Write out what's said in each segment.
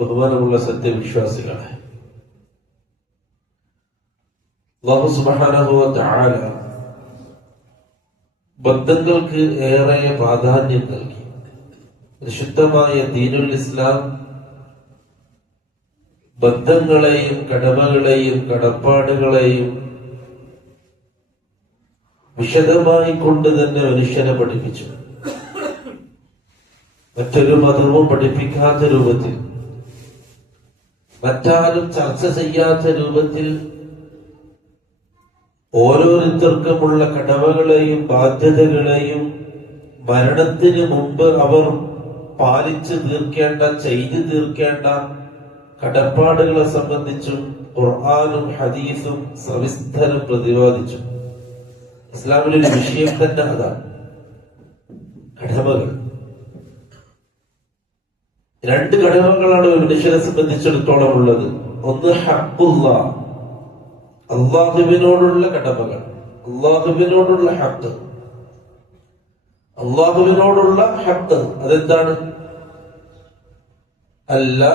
ബഹുമാനമുള്ള സത്യവിശ്വാസികളെ, അല്ലാഹു സുബ്ഹാനഹു വ തആല ബന്ധങ്ങൾക്ക് ഏറെ പ്രാധാന്യം നൽകി. പരിശുദ്ധമായ ദീനുൽ ഇസ്ലാം ബന്ധങ്ങളെയും കടമകളെയും കടപ്പാടുകളെയും വിശദമായി കൊണ്ട് തന്നെ മനുഷ്യനെ പഠിപ്പിച്ചു. മറ്റൊരു മതവും പഠിപ്പിക്കാത്ത രൂപത്തിൽ, മറ്റാരും ചർച്ച ചെയ്യാത്ത രൂപത്തിൽ ഓരോരുത്തർക്കുമുള്ള കടമകളെയും ബാധ്യതകളെയും മരണത്തിന് മുമ്പ് അവർ പാലിച്ചു തീർക്കേണ്ട, ചെയ്തു തീർക്കേണ്ട കടപ്പാടുകളെ സംബന്ധിച്ചും ഖുർആനും ഹദീസും സവിസ്തരം പ്രതിപാദിച്ചു. ഇസ്ലാമിലൊരു വിഷയം തന്നെ അതാണ്, കടമകൾ. രണ്ട് കടമകളാണ് ഒരു മനുഷ്യനെ സംബന്ധിച്ചിടത്തോളം ഉള്ളത്. ഒന്ന് ഹഖ്ഖുല്ലാഹ്, അള്ളാഹുവിനോടുള്ള കടമകൾ, അള്ളാഹുവിനോടുള്ള ഹഖ്. അള്ളാഹുവിനോടുള്ള ഹഖ് അതെന്താണ്? അല്ലാ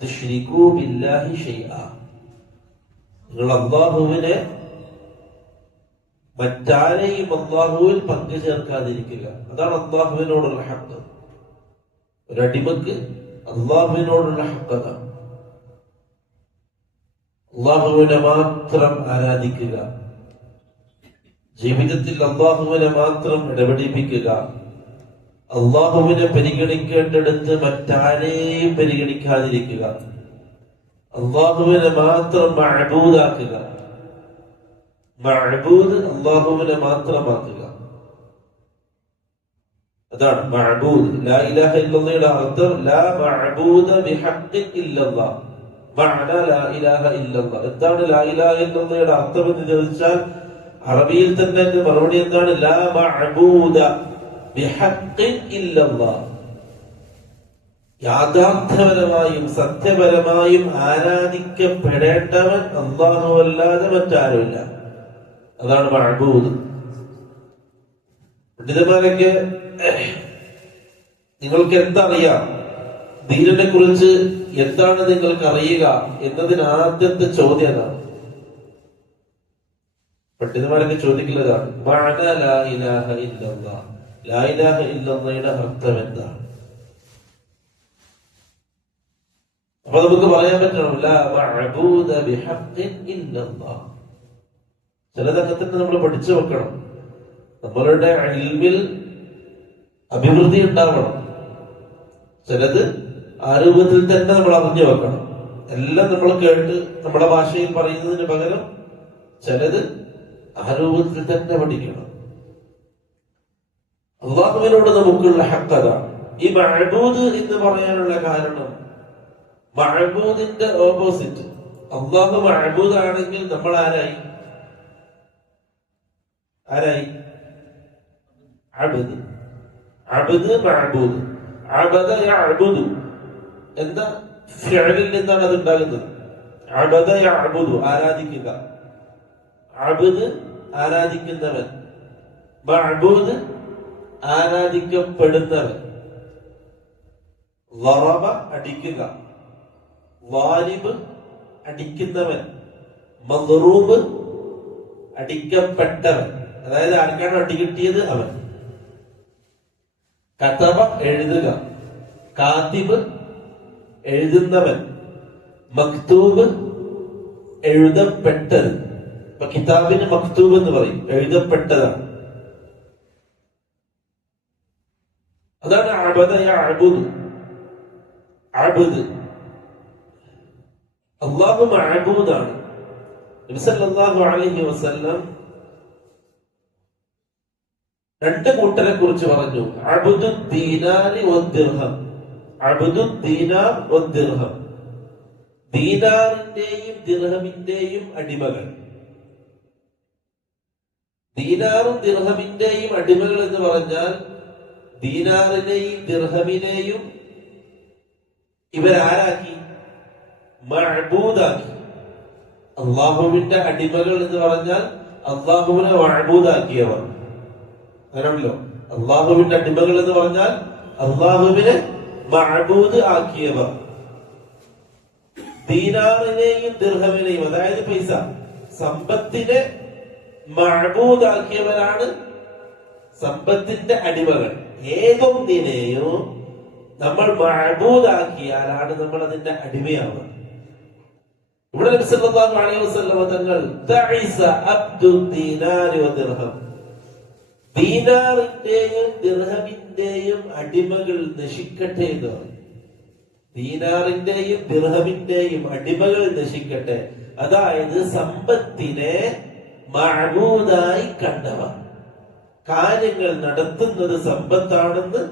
തുശ്രികൂ ബില്ലാഹി ശൈആ, നിങ്ങൾ അള്ളാഹുവിനെ മറ്റാരെയും അള്ളാഹുവിൽ പങ്കു ചേർക്കാതിരിക്കുക. അതാണ് അള്ളാഹുവിനോടുള്ള ഹഖ്. ഒരടിമക്ക് അള്ളാഹുവിനോടുള്ള ഹഖ് അതാണ്. അള്ളാഹുവിനെ മാത്രം ആരാധിക്കുക, ജീവിതത്തിൽ അള്ളാഹുവിനെ മാത്രം ഇടപെടിപ്പിക്കുക, അള്ളാഹുവിനെ പരിഗണിക്കേണ്ടടുത്ത് മറ്റാരെയും പരിഗണിക്കാതിരിക്കുക, അള്ളാഹുവിനെ മാത്രം മഅബൂദാക്കുക, മഅബൂദ് അള്ളാഹുവിനെ മാത്രമാക്കുക. അതാണ് മഅബൂദ്. ലാ ഇലാഹ ഇല്ലല്ലാഹയുടെ അർത്ഥം ലാ മഅബൂദ ബിഹഖ്ഖിൻ ഇല്ലല്ലാഹ്. മഅന ലാ ഇലാഹ ഇല്ലല്ലാഹ്. എന്താണ് ലാ ഇലാഹ ഇല്ലല്ലാഹയുടെ അർത്ഥം എന്ന് ചോദിച്ചാൽ അറബിയിൽ തന്നെ മറുപടി എന്താണ്? ലാ മഅബൂദ ബിഹഖ്ഖിൻ ഇല്ലല്ലാഹ്. യാഥാർത്ഥ്യപരമായും സത്യപരമായും ആരാധിക്കപ്പെടേണ്ടവൻ അല്ലാഹു അല്ലാതെ മറ്റാരുമില്ല. അതാണ് മഅബൂദ്. പണ്ഡിതന്മാരൊക്കെ നിങ്ങൾക്ക് എന്തറിയാം, ദീനിനെ കുറിച്ച് എന്താണ് നിങ്ങൾക്ക് അറിയുക എന്നതിന് ആദ്യത്തെ ചോദ്യം അതാണ്. പണ്ഡിതന്മാരൊക്കെ ചോദിക്കുന്നതാണ് മഅന ലാ ഇലാഹ ഇല്ലല്ലാഹ്. ലാ ഇലാഹ ഇല്ലല്ലാഹയുടെ അർത്ഥം എന്താണ്? അപ്പൊ നമുക്ക് പറയാൻ പറ്റണം ലാ മഅബൂദ ബിഹഖ്ഖിൻ ഇല്ലല്ലാഹ്. ചിലതൊക്കെ തന്നെ നമ്മൾ പഠിച്ചു വെക്കണം. നമ്മളുടെ ഇൽമിൽ അഭിവൃദ്ധി ഉണ്ടാവണം. ചിലത് ആ രൂപത്തിൽ തന്നെ നമ്മൾ അറിഞ്ഞു വെക്കണം. എല്ലാം നമ്മൾ കേട്ട് നമ്മുടെ ഭാഷയിൽ പറയുന്നതിന് പകരം ചിലത് ആ രൂപത്തിൽ തന്നെ പഠിക്കണം. അള്ളാഹുവിനോട് നമുക്കുള്ള ഹഖ് അതാണ്. ഈ മഅബൂദ് എന്ന് പറയാനുള്ള കാരണം മഅബൂദിന്റെ ഓപ്പോസിറ്റ്. അള്ളാഹു മഅബൂദ് ആണെങ്കിൽ നമ്മൾ ആരായി? അബ്ദ്. അബ്ദ് മഅബൂദ്. അബദ യഅബുദു. എന്താ ഫിഅലിൽ നിന്നാണ് അത് ഉണ്ടാകുന്നത്? അബദ യഅബുദു, ആരാധിക്കുക. അബ്ദ് ആരാധിക്കുന്നവൻ, മഅബൂദ് ആരാധിക്കപ്പെടുന്നവൻ. ളറബ അടിക്കുക, വാലിബ് അടിക്കുന്നവൻ, മദ്റൂബ് അടിക്കപ്പെട്ടവൻ. അതായത് ആർക്കാണ് അടി കിട്ടിയത്? അവൻ. കതബ എഴുതുക, കാതിബ് എഴുതുന്നവൻ, മക്തൂബ് എഴുതപ്പെട്ടത്. ഇപ്പൊ കിതാബിന് മക്തൂബ് എന്ന് പറയും, എഴുതപ്പെട്ടതാണ്. അതാണ് അബദ യഅബുദു. അബ്ദ്. അല്ലാഹു മഅബൂദാണ്. നബി സല്ലല്ലാഹു അലൈഹി വസല്ലം രണ്ട് കൂട്ടരെ കുറിച്ച് പറഞ്ഞു. അബ്ദു ദീനാരി വദ്ദിർഹം. അബ്ദു ദീനാർ വദ്ദിർഹം. ദീനാറിന്റെയും ദിർഹമിന്റെയും അടിമകൾ. ദീനാറും ദിർഹമിന്റെയും അടിമകൾ എന്ന് പറഞ്ഞാൽ ദീനാറിനെയും ദിർഹമിനെയും ഇവരാരാക്കി? മഅബൂദാക്കി. അള്ളാഹുവിന്റെ അടിമകൾ എന്ന് പറഞ്ഞാൽ അള്ളാഹുവിനെ മഅബൂദാക്കിയവർ. അങ്ങനെയാണല്ലോ. അള്ളാഹുവിന്റെ അടിമകൾ എന്ന് പറഞ്ഞാൽ അള്ളാഹുവിനെ മഅബൂദ് ആക്കിയവർ. ദീനാറിനെയും ദിർഹമിനെയും, അതായത് പൈസ, സമ്പത്തിനെ മഅബൂദാക്കിയവരാണ് സമ്പത്തിന്റെ അടിമകൾ. ഏതൊന്നിനെയോ നമ്മൾ മഅബൂദാക്കിയാലാണ് നമ്മൾ അതിന്റെ അടിമയാവുക. ഇവിടെ നബി സല്ലല്ലാഹു അലൈഹി വസല്ലം തങ്ങൾ തഇസ അബ്ദു ദീനാരി വ ദിർഹം, ദീനാറിന്റെയും ദിർഹമിന്റെയും അടിമകൾ നശിക്കട്ടെ എന്ന് പറഞ്ഞു. ദീനാറിന്റെയും ദിർഹമിന്റെയും അടിമകൾ നശിക്കട്ടെ, അതായത് സമ്പത്തിനെ മഅബൂദായി കണ്ടവർ, കാര്യങ്ങൾ നടത്തുന്നത് സമ്പത്താണെന്ന്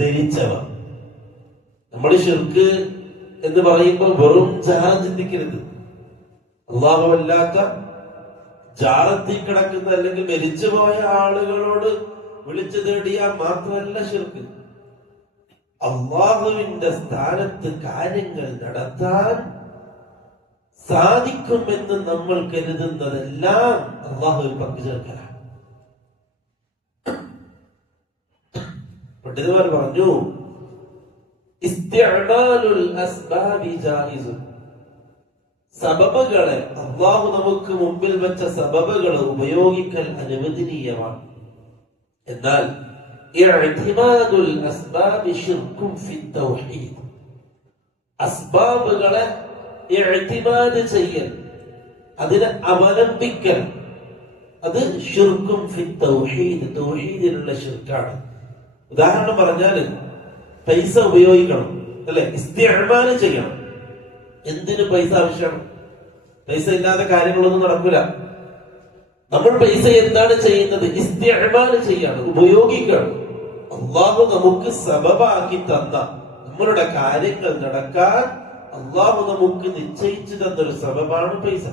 ധരിച്ചവർ. നമ്മൾ ശിർക്ക് എന്ന് പറയുമ്പോൾ വെറും ജാറ ചിന്തിക്കരുത്. അല്ലാഹുവല്ലാത്ത ജാറത്തിൽ കിടക്കുന്ന അല്ലെങ്കിൽ മരിച്ചുപോയ ആളുകളോട് വിളിച്ചു തേടിയാൽ മാത്രമല്ല ശിർക്ക്. അള്ളാഹുവിന്റെ സ്ഥാനത്ത് കാര്യങ്ങൾ നടത്താൻ സാധിക്കുമെന്ന് നമ്മൾ കരുതുന്നതെല്ലാം അള്ളാഹുവിൽ പങ്കുചേർക്കലാണ്. പണ്ഡിതന്മാർ പറഞ്ഞു, ഇസ്തിഅമാലുൽ അസ്ബാബി ജായിസുൻ, സബബുകളെ, അള്ളാഹു നമുക്ക് മുമ്പിൽ വെച്ച സബബുകളെ ഉപയോഗിക്കൽ അനുവദനീയമാണ്. എന്നാൽ ഇഅ്തിമാദുൽ അസ്ബാബി ശിർകുൻ ഫി തൗഹീദ്, അസ്ബാബുകളെ ഇഅ്തിമാദ് ചെയ്യൽ, അതിനെ അവലംബിക്കൽ, അത് ശിർകുൻ ഫി തൗഹീദ്, തൗഹീദിലുള്ള ശിർക്കാണ്. ഉദാഹരണം പറഞ്ഞാൽ പൈസ ഉപയോഗിക്കണം, അല്ലെ? ഇസ്തിഅമാൽ ചെയ്യണം. എന്തിനു പൈസ ആവശ്യമാണ്? പൈസ ഇല്ലാതെ കാര്യങ്ങളൊന്നും നടക്കൂല. നമ്മൾ പൈസ എന്താണ് ചെയ്യുന്നത്? ഇസ്തിഅമാൽ ചെയ്യാണ്, ഉപയോഗിക്കണം. അള്ളാഹു നമുക്ക് സബബാക്കി തന്ന, നമ്മളുടെ കാര്യങ്ങൾ നടക്കാൻ അള്ളാഹു നമുക്ക് നിശ്ചയിച്ചു തന്നൊരു സബബാണ് പൈസ.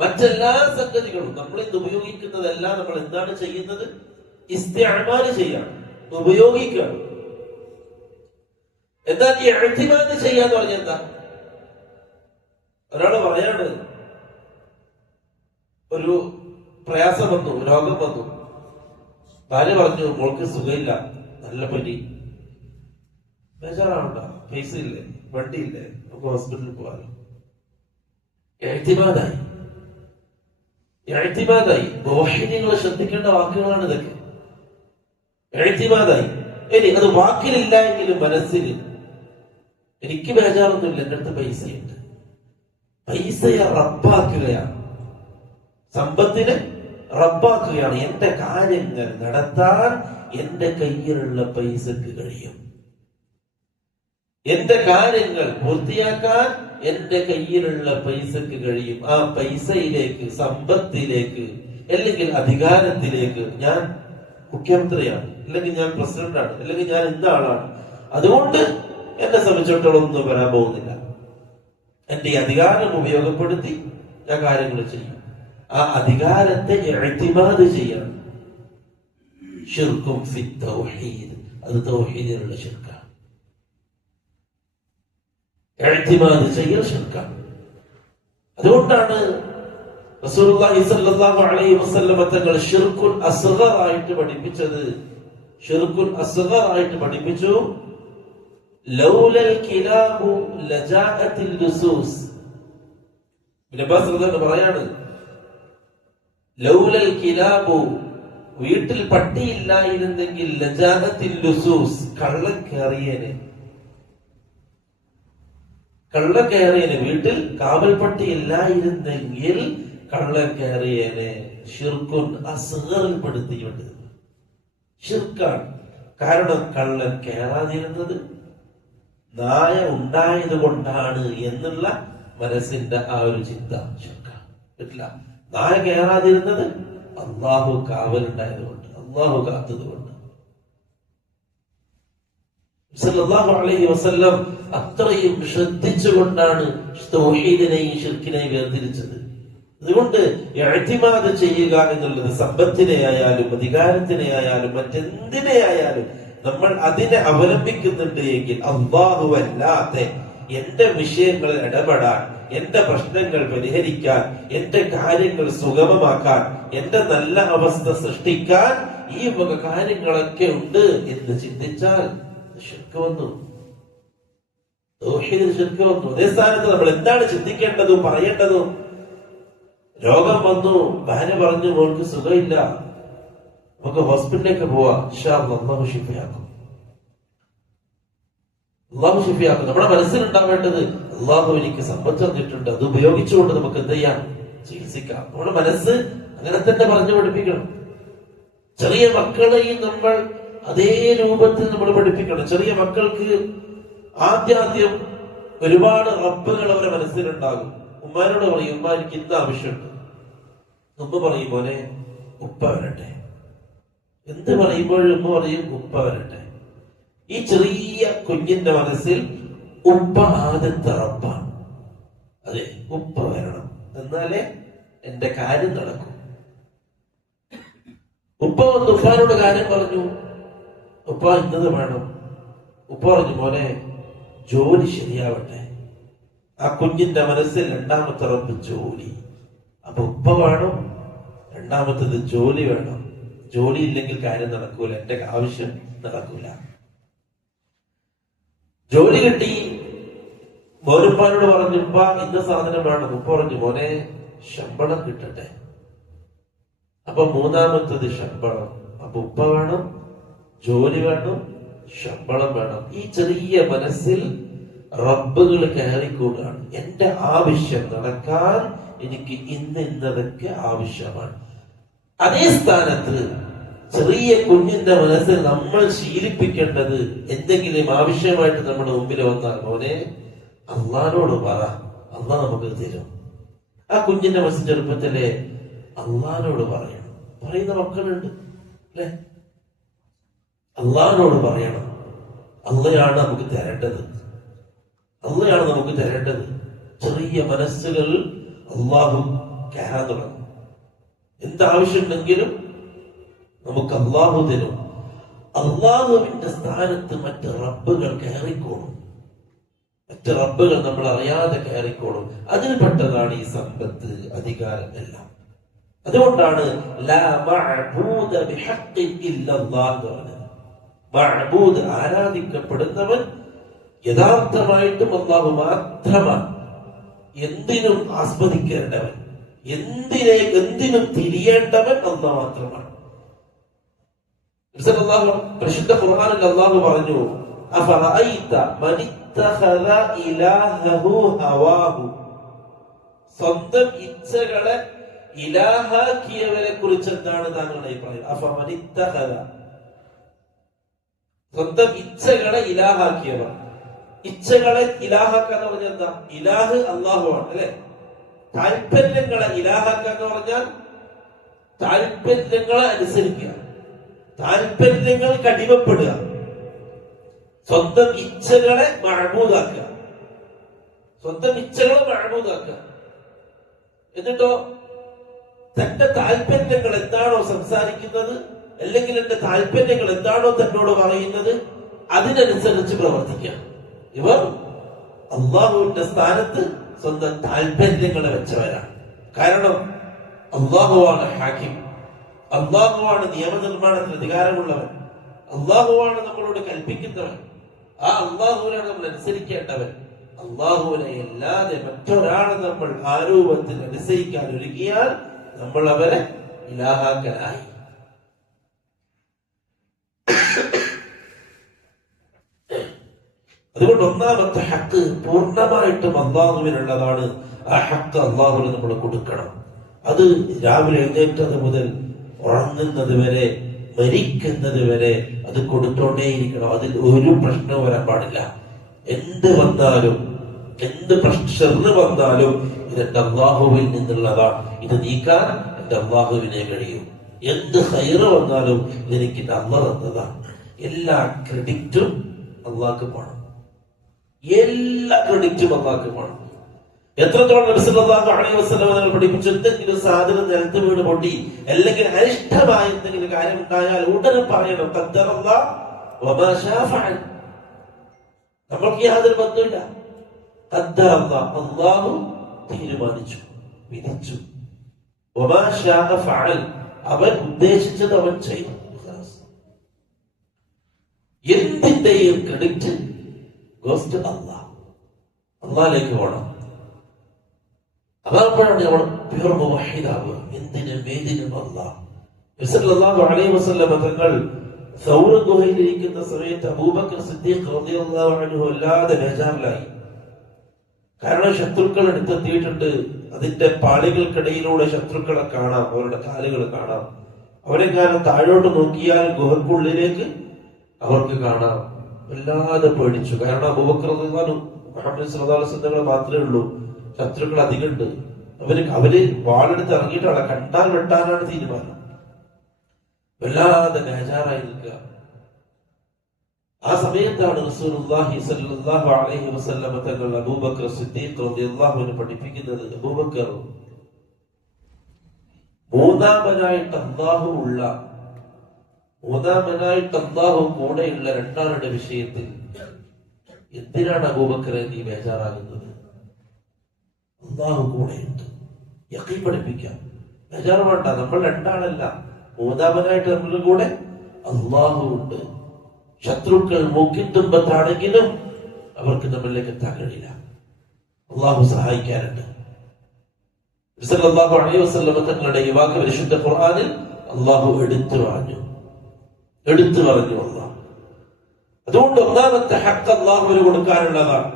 മറ്റെല്ലാ സംഗതികളും നമ്മൾ ഇന്ന് ഉപയോഗിക്കുന്നതെല്ലാം നമ്മൾ എന്താണ് ചെയ്യുന്നത്? ഇസ്തിഅമാൽ ചെയ്യാണ്, ഉപയോഗിക്കണം. എന്നാൽ ഈ ഇഅ്തിമാദ് ചെയ്യാന്ന് പറഞ്ഞാൽ എന്താ? ഒരാള് പറയാണ്, ഒരു പ്രയാസം വന്നു, രോഗം വന്നു, ഭാര്യ പറഞ്ഞു മോൾക്ക് സുഖമില്ല, നല്ല പനി, ബേജാറാവണ്ട, പൈസ ഇല്ലേ, വണ്ടിയില്ലേ, നമുക്ക് ഹോസ്പിറ്റലിൽ പോകാനോ. ഇഅ്തിമാദായി. ഇഅ്തിമാദായി. മുവഹ്ഹിദീങ്ങൾ ശ്രദ്ധിക്കേണ്ട വാക്കുകളാണ് ഇതൊക്കെ. ഇഅ്തിമാദായി. ഇനി അത് വാക്കിലില്ല എങ്കിലും മനസ്സിൽ എനിക്ക് ബേജാറൊന്നുമില്ല, എന്റെ അടുത്ത് പൈസയുണ്ട്. പൈസയെ റബ്ബാക്കുകയാണ്, സമ്പത്തിനെ റബ്ബാക്കുകയാണ്. എന്റെ കാര്യങ്ങൾ നടത്താൻ എന്റെ കയ്യിലുള്ള പൈസക്ക് കഴിയും, എന്റെ കാര്യങ്ങൾ പൂർത്തിയാക്കാൻ എന്റെ കയ്യിലുള്ള പൈസക്ക് കഴിയും. ആ പൈസയിലേക്ക്, സമ്പത്തിലേക്ക്, അല്ലെങ്കിൽ അധികാരത്തിലേക്ക്, ഞാൻ മുഖ്യമന്ത്രിയാണ്, അല്ലെങ്കിൽ ഞാൻ പ്രസിഡന്റാണ്, അല്ലെങ്കിൽ ഞാൻ ഇന്ന ആളാണ്, അതുകൊണ്ട് എന്നെ സംബന്ധിച്ചിടത്തോളം ഒന്നും വരാൻ പോകുന്നില്ല, എന്റെ അധികാരം ഉപയോഗപ്പെടുത്തി ഞാൻ കാര്യങ്ങൾ ചെയ്യും. ആ അധികാരത്തെ ഇഅ്തിമാദ് ചെയ്യണം. ശിർകുൻ ഫി തൗഹീദ്, അത് തൗഹീദിലുള്ള ശിർക്കാണ്. ഇഅ്തിമാദ് ചെയ്യൽ ശിർക്കാണ്. അതുകൊണ്ടാണ് റസൂലുള്ളാഹി സ്വല്ലല്ലാഹു അലൈഹി വസല്ലം തങ്ങൾ ശിർകുൽ അസ്ഗർ ആയിട്ട് പഠിപ്പിച്ചത്. ശിർകുൽ അസ്ഗർ ആയിട്ട് പഠിപ്പിച്ചു, ലൗലൽ കിലാബു ലജാഅത്തിൽ ലുസൂസ്. ഇബ്നു അബ്ബാസ് റളിയല്ലാഹു പറയാണ്, ലൗലൽ കിലാബു, വീട്ടിൽ പട്ടിയില്ലായിരുന്നെങ്കിൽ, ലജാഅത്തിൽ ലുസൂസ്, കള്ളൻ കയറിയേനെ. കള്ളൻ കയറിയേനെ, വീട്ടിൽ കാവൽ പട്ടി ഇല്ലായിരുന്നെങ്കിൽ കള്ളൻ കയറിയേനെ. ഷിർക്കുൻ അസ്ഗറിൽ പെടുത്തിയുണ്ട്. ഷിർക്കാണ്. കാരണം കള്ളൻ കയറാതിരുന്നത് നായ ഉണ്ടായത് കൊണ്ടാണ് എന്നുള്ള മനസ്സിന്റെ ആ ഒരു ചിന്ത ഷിർക്കാണ്. പറ്റില്ല. നായ കയറാതിരുന്നത് അള്ളാഹു കാവലുണ്ടായത് കൊണ്ട്, അള്ളാഹു കാത്തത് കൊണ്ട്. സല്ലല്ലാഹു അലൈഹി വസല്ലം അത്രയും ശ്രദ്ധിച്ചുകൊണ്ടാണ് തൗഹീദിനെയും ശിർക്കിനെയും വേർതിരിച്ചത്. അതുകൊണ്ട് ഇഅ്തിമാദ് ചെയ്യുക എന്നുള്ളത് സമ്പത്തിനെ ആയാലും അധികാരത്തിനെ ആയാലും മറ്റെന്തിനെ ആയാലും നമ്മൾ അതിനെ അവലംബിക്കുന്നുണ്ട് എങ്കിൽ അല്ലാഹു അല്ലാതെ എന്റെ വിഷയങ്ങളിൽ ഇടപെടാൻ, എന്റെ പ്രശ്നങ്ങൾ പരിഹരിക്കാൻ, എന്റെ കാര്യങ്ങൾ സുഗമമാക്കാൻ, എന്റെ നല്ല അവസ്ഥ സൃഷ്ടിക്കാൻ ഈ വക കാര്യങ്ങളൊക്കെ ഉണ്ട് എന്ന് ചിന്തിച്ചാൽ ശിർക്ക് വന്നു. തൗഹീദിൽ ശിർക്ക് വന്നു. അതേ സ്ഥാനത്ത് നമ്മൾ എന്താണ് ചിന്തിക്കേണ്ടതും പറയേണ്ടതും? രോഗം വന്നു, ഭാര്യ പറഞ്ഞു മോൾക്ക് സുഖമില്ല, നമുക്ക് ഹോസ്പിറ്റലിലേക്ക് പോവാം, ഇൻഷാ അല്ലാഹ് അല്ലാഹു ശിഫയാക്കും, അല്ലാഹു ശിഫയാക്കും. നമ്മുടെ മനസ്സിലുണ്ടാവേണ്ടത് അല്ലാഹു എനിക്ക് സമ്പത്ത് തന്നിട്ടുണ്ട്, അത് ഉപയോഗിച്ചുകൊണ്ട് നമുക്ക് എന്ത് ചെയ്യാം? ചികിത്സിക്കാം. നമ്മുടെ മനസ്സ് അങ്ങനെ തന്നെ പറഞ്ഞു പഠിപ്പിക്കണം. ചെറിയ മക്കളെയും നമ്മൾ അതേ രൂപത്തിൽ നമ്മൾ പഠിപ്പിക്കണം. ചെറിയ മക്കൾക്ക് ആദ്യം ഒരുപാട് റബ്ബുകൾ അവരുടെ മനസ്സിലുണ്ടാകും. ഉമ്മാനോട് പറയും, ഉമ്മ എനിക്ക് ഇന്ന് ആവശ്യമുണ്ട്. ഉമ്മ പറയും മോനെ ഉപ്പ വരട്ടെ. എന്ത് പറയുമ്പോഴും ഉമ്മ പറയും ഉപ്പ വരട്ടെ. ഈ ചെറിയ കുഞ്ഞിന്റെ മനസ്സിൽ ഉപ്പ ആദ്യത്തെ റബ്ബാണ്. അതെ, ഉപ്പ വരണം, എന്നാലേ എന്റെ കാര്യം നടക്കും. ഉപ്പ വന്ന് ഉപ്പാനോട് കാര്യം പറഞ്ഞു, ഉപ്പ ഇന്നത് വേണം. ഉപ്പ പറഞ്ഞു മോനെ ജോലി ശരിയാവട്ടെ. ആ കുഞ്ഞിന്റെ മനസ്സിൽ രണ്ടാമത്തെ റബ്ബ് ജോലി. അപ്പൊ ഉപ്പ വേണം, രണ്ടാമത്തത് ജോലി വേണം. ജോലി ഇല്ലെങ്കിൽ കാര്യം നടക്കൂല, എന്റെ ആവശ്യം നടക്കൂല. ജോലി കിട്ടി, മോനുപ്പാനോട് പറഞ്ഞു ഉപ്പ ഇന്ന സാധനം വേണം. ഉപ്പ പറഞ്ഞു മോനെ ശമ്പളം കിട്ടട്ടെ. അപ്പൊ മൂന്നാമത്തത് ശമ്പളം. അപ്പൊ ഉപ്പ വേണം, ജോലി വേണം, ശമ്പളം വേണം. ഈ ചെറിയ മനസ്സിൽ റബ്ബുകൾ കയറിക്കൂടാണ്. എന്റെ ആവശ്യം നടക്കാൻ എനിക്ക് ഇന്നതൊക്കെ ആവശ്യമാണ്. അതേ സ്ഥാനത്ത് ചെറിയ കുഞ്ഞിന്റെ മനസ്സിൽ നമ്മൾ ശീലിപ്പിക്കേണ്ടത്, എന്തെങ്കിലും ആവശ്യമായിട്ട് നമ്മുടെ മുമ്പിൽ വന്നാൽ മോനെ അള്ളാനോട് പറ, അള്ളാഹ് നമുക്ക് തരും. ആ കുഞ്ഞിന്റെ മനസ്സിൽ ചെറുപ്പത്തിലെ അള്ളാനോട് പറയണം. പറയുന്ന മക്കളുണ്ട് അല്ലെ? അള്ളാനോട് പറയണം. അള്ളയാണ് നമുക്ക് തരേണ്ടത്, അള്ളയാണ് നമുക്ക് തരേണ്ടത്. ചെറിയ മനസ്സുകൾ അള്ളാഹു കയറാൻ തുടങ്ങും. എന്താവശ്യമുണ്ടെങ്കിലും നമുക്ക് അള്ളാഹു തരും. അള്ളാഹുവിന്റെ സ്ഥാനത്ത് മറ്റ് റബ്ബുകൾ കയറിക്കോളും. മറ്റ് റബ്ബുകൾ നമ്മൾ അറിയാതെ കയറിക്കോളും. അതിൽപ്പെട്ടതാണ് ഈ സമ്പത്ത്, അധികാരം എല്ലാം. അതുകൊണ്ടാണ് ലാ മഅബൂദ ബിഹഖ്ഖിൻ ഇല്ലല്ലാഹ് എന്ന് പറഞ്ഞത്. മഅബൂദ് ആരാധിക്കപ്പെടുന്നവൻ യഥാർത്ഥമായിട്ടും അല്ലാഹു മാത്രമാണ്. എന്തിനും ആസ്വദിക്കേണ്ടവൻ, എന്തിനും തിരിയേണ്ടവൻ അല്ലാഹു മാത്രമാണ്. പരിശുദ്ധ ഖുർആനിൽ അല്ലാഹു പറഞ്ഞു, അഫറഅയ്ത മൻ ഇത്തഖദ ഇലാഹഹു ഹവാഹു. സ്വന്തം ഇച്ഛകളെ ഇലാഹാക്കിയവരെ കുറിച്ച് എന്താണ് താങ്കളുടെ അഭിപ്രായം? അഫമൻ ഇത്തഖദ, സ്വന്തം ഇച്ഛകളെ ഇലാഹാക്കിയവർ. ഇച്ഛകളെ ഇലാഹാക്കുക എന്ന് പറഞ്ഞാൽ എന്താ? ഇലാഹ് അല്ലാഹുവാണ് അല്ലെ? താല്പര്യങ്ങളെ ഇലാഹാക്കുക എന്ന് പറഞ്ഞാൽ താല്പര്യങ്ങളെ അനുസരിക്കുക, താല്പര്യങ്ങൾക്ക് അടിമപ്പെടുക, സ്വന്തം ഇച്ഛകളെ മഅബൂദാക്കുക, സ്വന്തം ഇച്ഛകളെ മഅബൂദാക്കുക. എന്നിട്ടോ തന്റെ താല്പര്യങ്ങൾ എന്താണോ സംസാരിക്കുന്നത്, അല്ലെങ്കിൽ എന്റെ താല്പര്യങ്ങൾ എന്താണോ തന്നോട് പറയുന്നത്, അതിനനുസരിച്ച് പ്രവർത്തിക്കുക. ഇവർ അള്ളാഹുവിന്റെ സ്ഥാനത്ത് സ്വന്തം താല്പര്യങ്ങളെ വെച്ചവരാണ്. കാരണം അള്ളാഹുവാണ് ഹാക്കിം, അള്ളാഹുവാണ് നിയമനിർമ്മാണത്തിന് അധികാരമുള്ളവൻ, അള്ളാഹുവാണ് നമ്മളോട് കൽപ്പിക്കുന്നവൻ. ആ അള്ളാഹുവിനാണ് നമ്മൾ അനുസരിക്കേണ്ടവൻ. അള്ളാഹുവിനെ അല്ലാതെ മറ്റൊരാളെ നമ്മൾ ആരൂപത്തിൽ അനുസരിക്കാൻ ഒരുങ്ങിയാൽ നമ്മൾ അവരെ ഇലാഹാക്കലായി. അതുകൊണ്ട് ഒന്നാമത്തെ ഹക്ക് പൂർണ്ണമായിട്ടും അള്ളാഹുവിനുള്ളതാണ്. ആ ഹക്ക് അള്ളാഹുവിന് നമ്മൾ കൊടുക്കണം. അത് രാവിലെ എഴുന്നേറ്റത് മുതൽ ഉറങ്ങുന്നത് വരെ, മരിക്കുന്നത് വരെ അത് കൊടുത്തോണ്ടേയിരിക്കണം. അതിൽ ഒരു പ്രശ്നവും വരാൻ പാടില്ല. എന്ത് വന്നാലും, എന്ത് പ്രശ്നം വന്നാലും ഇതെന്റെ അള്ളാഹുവിൽ നിന്നുള്ളതാണ്, ഇത് നീക്കാൻ എന്റെ അള്ളാഹുവിനെ കഴിയും. എന്ത് ഹൈറ് വന്നാലും ഇതെനിക്ക് അള്ളാഹ് തന്നതാണ്. എല്ലാ ക്രെഡിറ്റും അള്ളാഹ്ക്ക് വേണം, എല്ലാ ക്രെഡിറ്റും അള്ളാഹ്ക്ക് വേണം. എത്രത്തോളം നബി സല്ലല്ലാഹു അലൈഹി വസല്ലം നമ്മൾ പഠിപ്പിച്ചു, എന്തെങ്കിലും സാധനം നിലത്ത് വീണ് പൊട്ടി, അല്ലെങ്കിൽ അനിഷ്ടമായ എന്തെങ്കിലും കാര്യം ഉണ്ടായാൽ ഉടനെ പറയണം ഖദ്ദറല്ലാഹ് വമാ ശാഅ ഫഅൽ. നമ്മൾക്ക് യാതൊരു ബന്ധമില്ല. ഖദ്ദറല്ലാഹ്, അല്ലാഹു തീരുമാനിച്ചു, വിധിച്ചു. വമാ ശാഅ ഫഅൽ, അവൻ ഉദ്ദേശിച്ചത് അവൻ ചെയ്തു. എന്തിന്റെയും ക്രെഡിറ്റ് ഗോസ് ടു അല്ലാഹ്. അള്ളാഹിലേക്ക് പോകണം. അതാകുമ്പോഴാണ് നമ്മൾ പ്യൂർ മുവഹിദാവുക. എന്തിനും ഏതിനും അല്ലാഹ്. നബി സല്ലല്ലാഹു അലൈഹി വസല്ലം തങ്ങൾ സൗർ ഗുഹയിൽ ഇരിക്കുന്ന സമയത്ത് അബൂബക്കർ സിദ്ദീഖ് റളിയല്ലാഹു അൻഹു വല്ലാതെ ബേജാറിലായി. കാരണം ശത്രുക്കൾ അടുത്തെത്തിയിട്ടുണ്ട്. അതിന്റെ പാളികൾക്കിടയിലൂടെ ശത്രുക്കളെ കാണാം, അവരുടെ കാലുകൾ കാണാം. അവരെങ്ങാനും താഴോട്ട് നോക്കിയാൽ ഗുഹക്കുള്ളിലേക്ക് അവർക്ക് കാണാം. വല്ലാതെ പേടിച്ചു. കാരണം അബൂബക്കർ റളിയല്ലാഹു മുഹമ്മദ് സല്ലല്ലാഹു അലൈഹി വസല്ലം മാത്രമേ ഉള്ളൂ, ശത്രുക്കൾ അധികമുണ്ട്. അവര് വാളെടുത്ത് ഇറങ്ങിയിട്ടാണ്, കണ്ടാൽ വെട്ടാനാണ് തീരുമാനം. വല്ലാതെ ബേജാറായി നിൽക്കുക. ആ സമയത്താണ് റസൂലുള്ളാഹി സ്വല്ലല്ലാഹു അലൈഹി വസല്ലം തങ്ങൾ അബൂബക്കർ സിദ്ദീഖ് റളിയല്ലാഹു അൻഹു പഠിപ്പിക്കുന്നത്, അബൂബക്കർ മൂന്നാമനായിട്ട് അല്ലാഹു കൂടെയുള്ള രണ്ടാളുടെ വിഷയത്തിൽ എന്തിനാണ് അബൂബക്കറെ നീ ബേജാറാകുന്നത്? അല്ലാഹു കൂടെയുണ്ട്. യഖീൻ പഠിപ്പിക്കാം, ബേജാറ് വേണ്ട. നമ്മൾ രണ്ടാളല്ല, മൂന്നാമനായിട്ട് നമ്മളുടെ കൂടെ അല്ലാഹു ഉണ്ട്. ശത്രുക്കൾ മൂക്കിത്തുമ്പത്താണെങ്കിലും അവർക്ക് നമ്മളിലേക്ക് എത്താൻ കഴിയില്ല. അല്ലാഹു സഹായിക്കാനുണ്ട്. സല്ലല്ലാഹു അലൈഹി വസല്ലം തങ്ങളുടെ ഈ വാക്ക് പരിശുദ്ധ ഖുർആനിൽ അല്ലാഹു എടുത്തു പറഞ്ഞു അല്ലാഹ്. അതുകൊണ്ട് ഒന്നാമത്തെ ഹക്ക് അല്ലാഹുവിന് കൊടുക്കാനുള്ളതാണ്.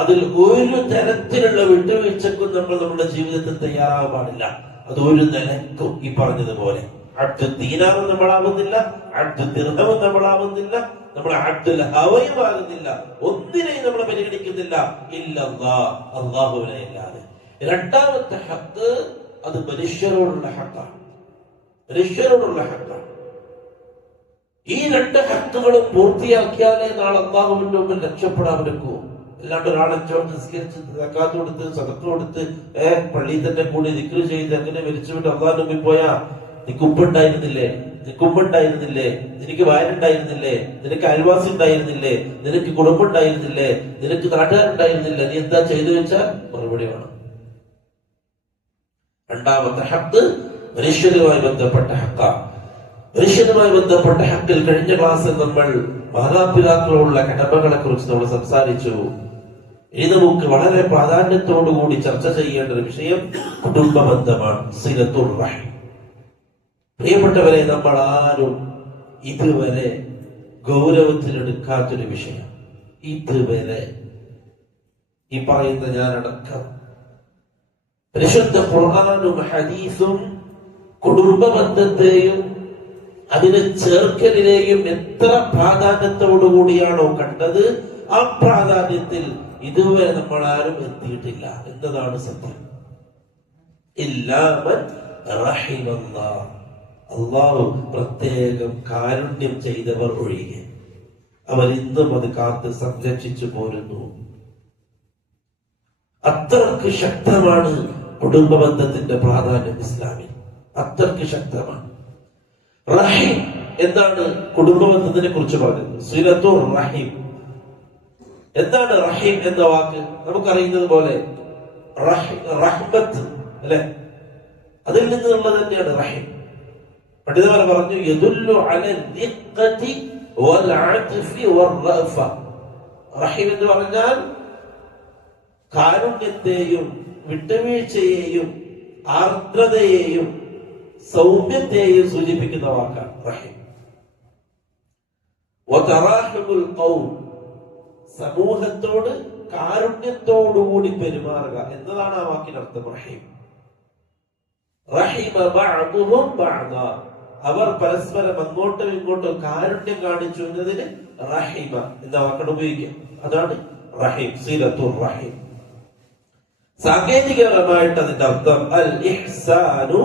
അതിൽ ഒരു തരത്തിലുള്ള വിട്ടുവീഴ്ചക്കും നമ്മൾ നമ്മുടെ ജീവിതത്തിൽ തയ്യാറാകാൻ പാടില്ല. അത് ഒരു നിലക്കും ഈ പറഞ്ഞതുപോലെ അബ്ദു ദീനാറും നമ്മളാവുന്നില്ല, അബ്ദു ദിർഹവും നമ്മളാവുന്നില്ല, നമ്മൾ അബ്ദുൽ ഹവയും ആകുന്നില്ല. ഒന്നിനെയും നമ്മൾ പരിഗണിക്കുന്നില്ല ഇല്ലല്ലാഹ്, അല്ലാഹുവിനെ അല്ലാതെ. രണ്ടാമത്തെ ഹക്ക് അത് മനുഷ്യരോടുള്ള ഹക്കാണ്. ഈ രണ്ട് ഹക്കുകളും പൂർത്തിയാക്കിയാലേ നാളെ അല്ലാഹുവിന്റെ മുമ്പിൽ രക്ഷപ്പെടാൻ പറ്റൂ. അല്ലാണ്ട് ഒരാളെ നിസ്കരിച്ച് സക്കാത്ത് കൊടുത്ത് സദഖ കൊടുത്ത് പള്ളിയിൽ തന്നെ കൂടി ദിക്ർ ചെയ്ത് അങ്ങനെ മരിച്ചുവിട്ട് അല്ലാഹുവിന്റെ മുമ്പിൽ പോയാ നിനക്ക് ഉപ്പുണ്ടായിരുന്നില്ലേ, നിനക്ക് വയലുണ്ടായിരുന്നില്ലേ, നിനക്ക് അയൽവാസി ഉണ്ടായിരുന്നില്ലേ, നിനക്ക് കുടുംബം ഉണ്ടായിരുന്നില്ലേ, നിനക്ക് നാട്ടുകാരുണ്ടായിരുന്നില്ലേ, നീ എന്താ ചെയ്തു വെച്ചാൽ മറുപടി വേണം. രണ്ടാമത്തെ ഹക്ക് മനുഷ്യരുമായി ബന്ധപ്പെട്ട ഹക്കാണ്. മനുഷ്യനുമായി ബന്ധപ്പെട്ട ഹക്കിൽ കഴിഞ്ഞ ക്ലാസ്സിൽ നമ്മൾ മാതാപിതാക്കളോടുള്ള കടമകളെ കുറിച്ച് നമ്മൾ സംസാരിച്ചു. ഇനി നമുക്ക് വളരെ പ്രാധാന്യത്തോടുകൂടി ചർച്ച ചെയ്യേണ്ട ഒരു വിഷയം കുടുംബ ബന്ധമാണ്, സിലത്തുർ റഹീം. പ്രിയപ്പെട്ടവരെ, നമ്മൾ ആരും ഇതുവരെ ഗൗരവത്തിലെടുക്കാത്തൊരു വിഷയം, ഇതുവരെ ഈ പറയുന്ന ഞാനടക്കം പരിശുദ്ധ ഖുർആനും ഹദീസും കുടുംബ ബന്ധത്തെയും അതിനെ ചേർക്കലിനെയും എത്ര പ്രാധാന്യത്തോടുകൂടിയാണോ കണ്ടത്, ആ പ്രാധാന്യത്തിൽ ഇതുവരെ നമ്മൾ ആരും എത്തിയിട്ടില്ല എന്നതാണ് സത്യം. ഇല്ലാമൻ റഹിമല്ലാഹ്, അല്ലാഹു പ്രത്യേകം കാരുണ്യം ചെയ്തവർ ഒഴികെ. അവർ ഇന്നും അത് കാത്ത് സംരക്ഷിച്ചു പോരുന്നു. അത്രക്ക് ശക്തമാണ് കുടുംബ ബന്ധത്തിന്റെ പ്രാധാന്യം ഇസ്ലാമിൽ, അത്രക്ക് ശക്തമാണ്. റഹീം എന്താണ് കുടുംബ ബന്ധത്തിനെ കുറിച്ച് പറഞ്ഞത്? സിലത്തുർ റഹീം. എന്താണ് റഹീം എന്ന വാക്ക്? നമുക്കറിയുന്നത് പോലെ റഹ്മത്ത് അല്ലെ, അതിൽ നിന്നുള്ളത് തന്നെയാണ് റഹീം. പണ്ഡിതന്മാർ പറഞ്ഞു യദുല്ലു അലൽ ദിഖ്ഖതി വൽ അത്ഫി വർ-റഅഫ. റഹീം എന്ന് പറഞ്ഞാൽ കാരുണ്യത്തെയും വിട്ടുവീഴ്ചയെയും ആർദ്രതയെയും സൗമ്യത്തെയും സൂചിപ്പിക്കുന്ന വാക്കാണ് റഹീം. വതറാഹുൽ ഖൗം, സമൂഹത്തോട് കാരുണ്യത്തോടുകൂടി പെരുമാറുക എന്നതാണ് ആ വാക്കിനർത്ഥം. റഹീം റഹീമ ബഅദുഹും ബഅദ, അവർ പരസ്പരം അങ്ങോട്ടും ഇങ്ങോട്ടും കാരുണ്യം കാണിച്ചു എന്നതിന് റഹീമ എന്ന വാക്കാണ് ഉപയോഗിക്കുക. അതാണ് റഹീം, സിലത്തുർ റഹീം. സാങ്കേതികപരമായിട്ട് അതിന്റെ അർത്ഥം അൽ ഇഹ്സാനു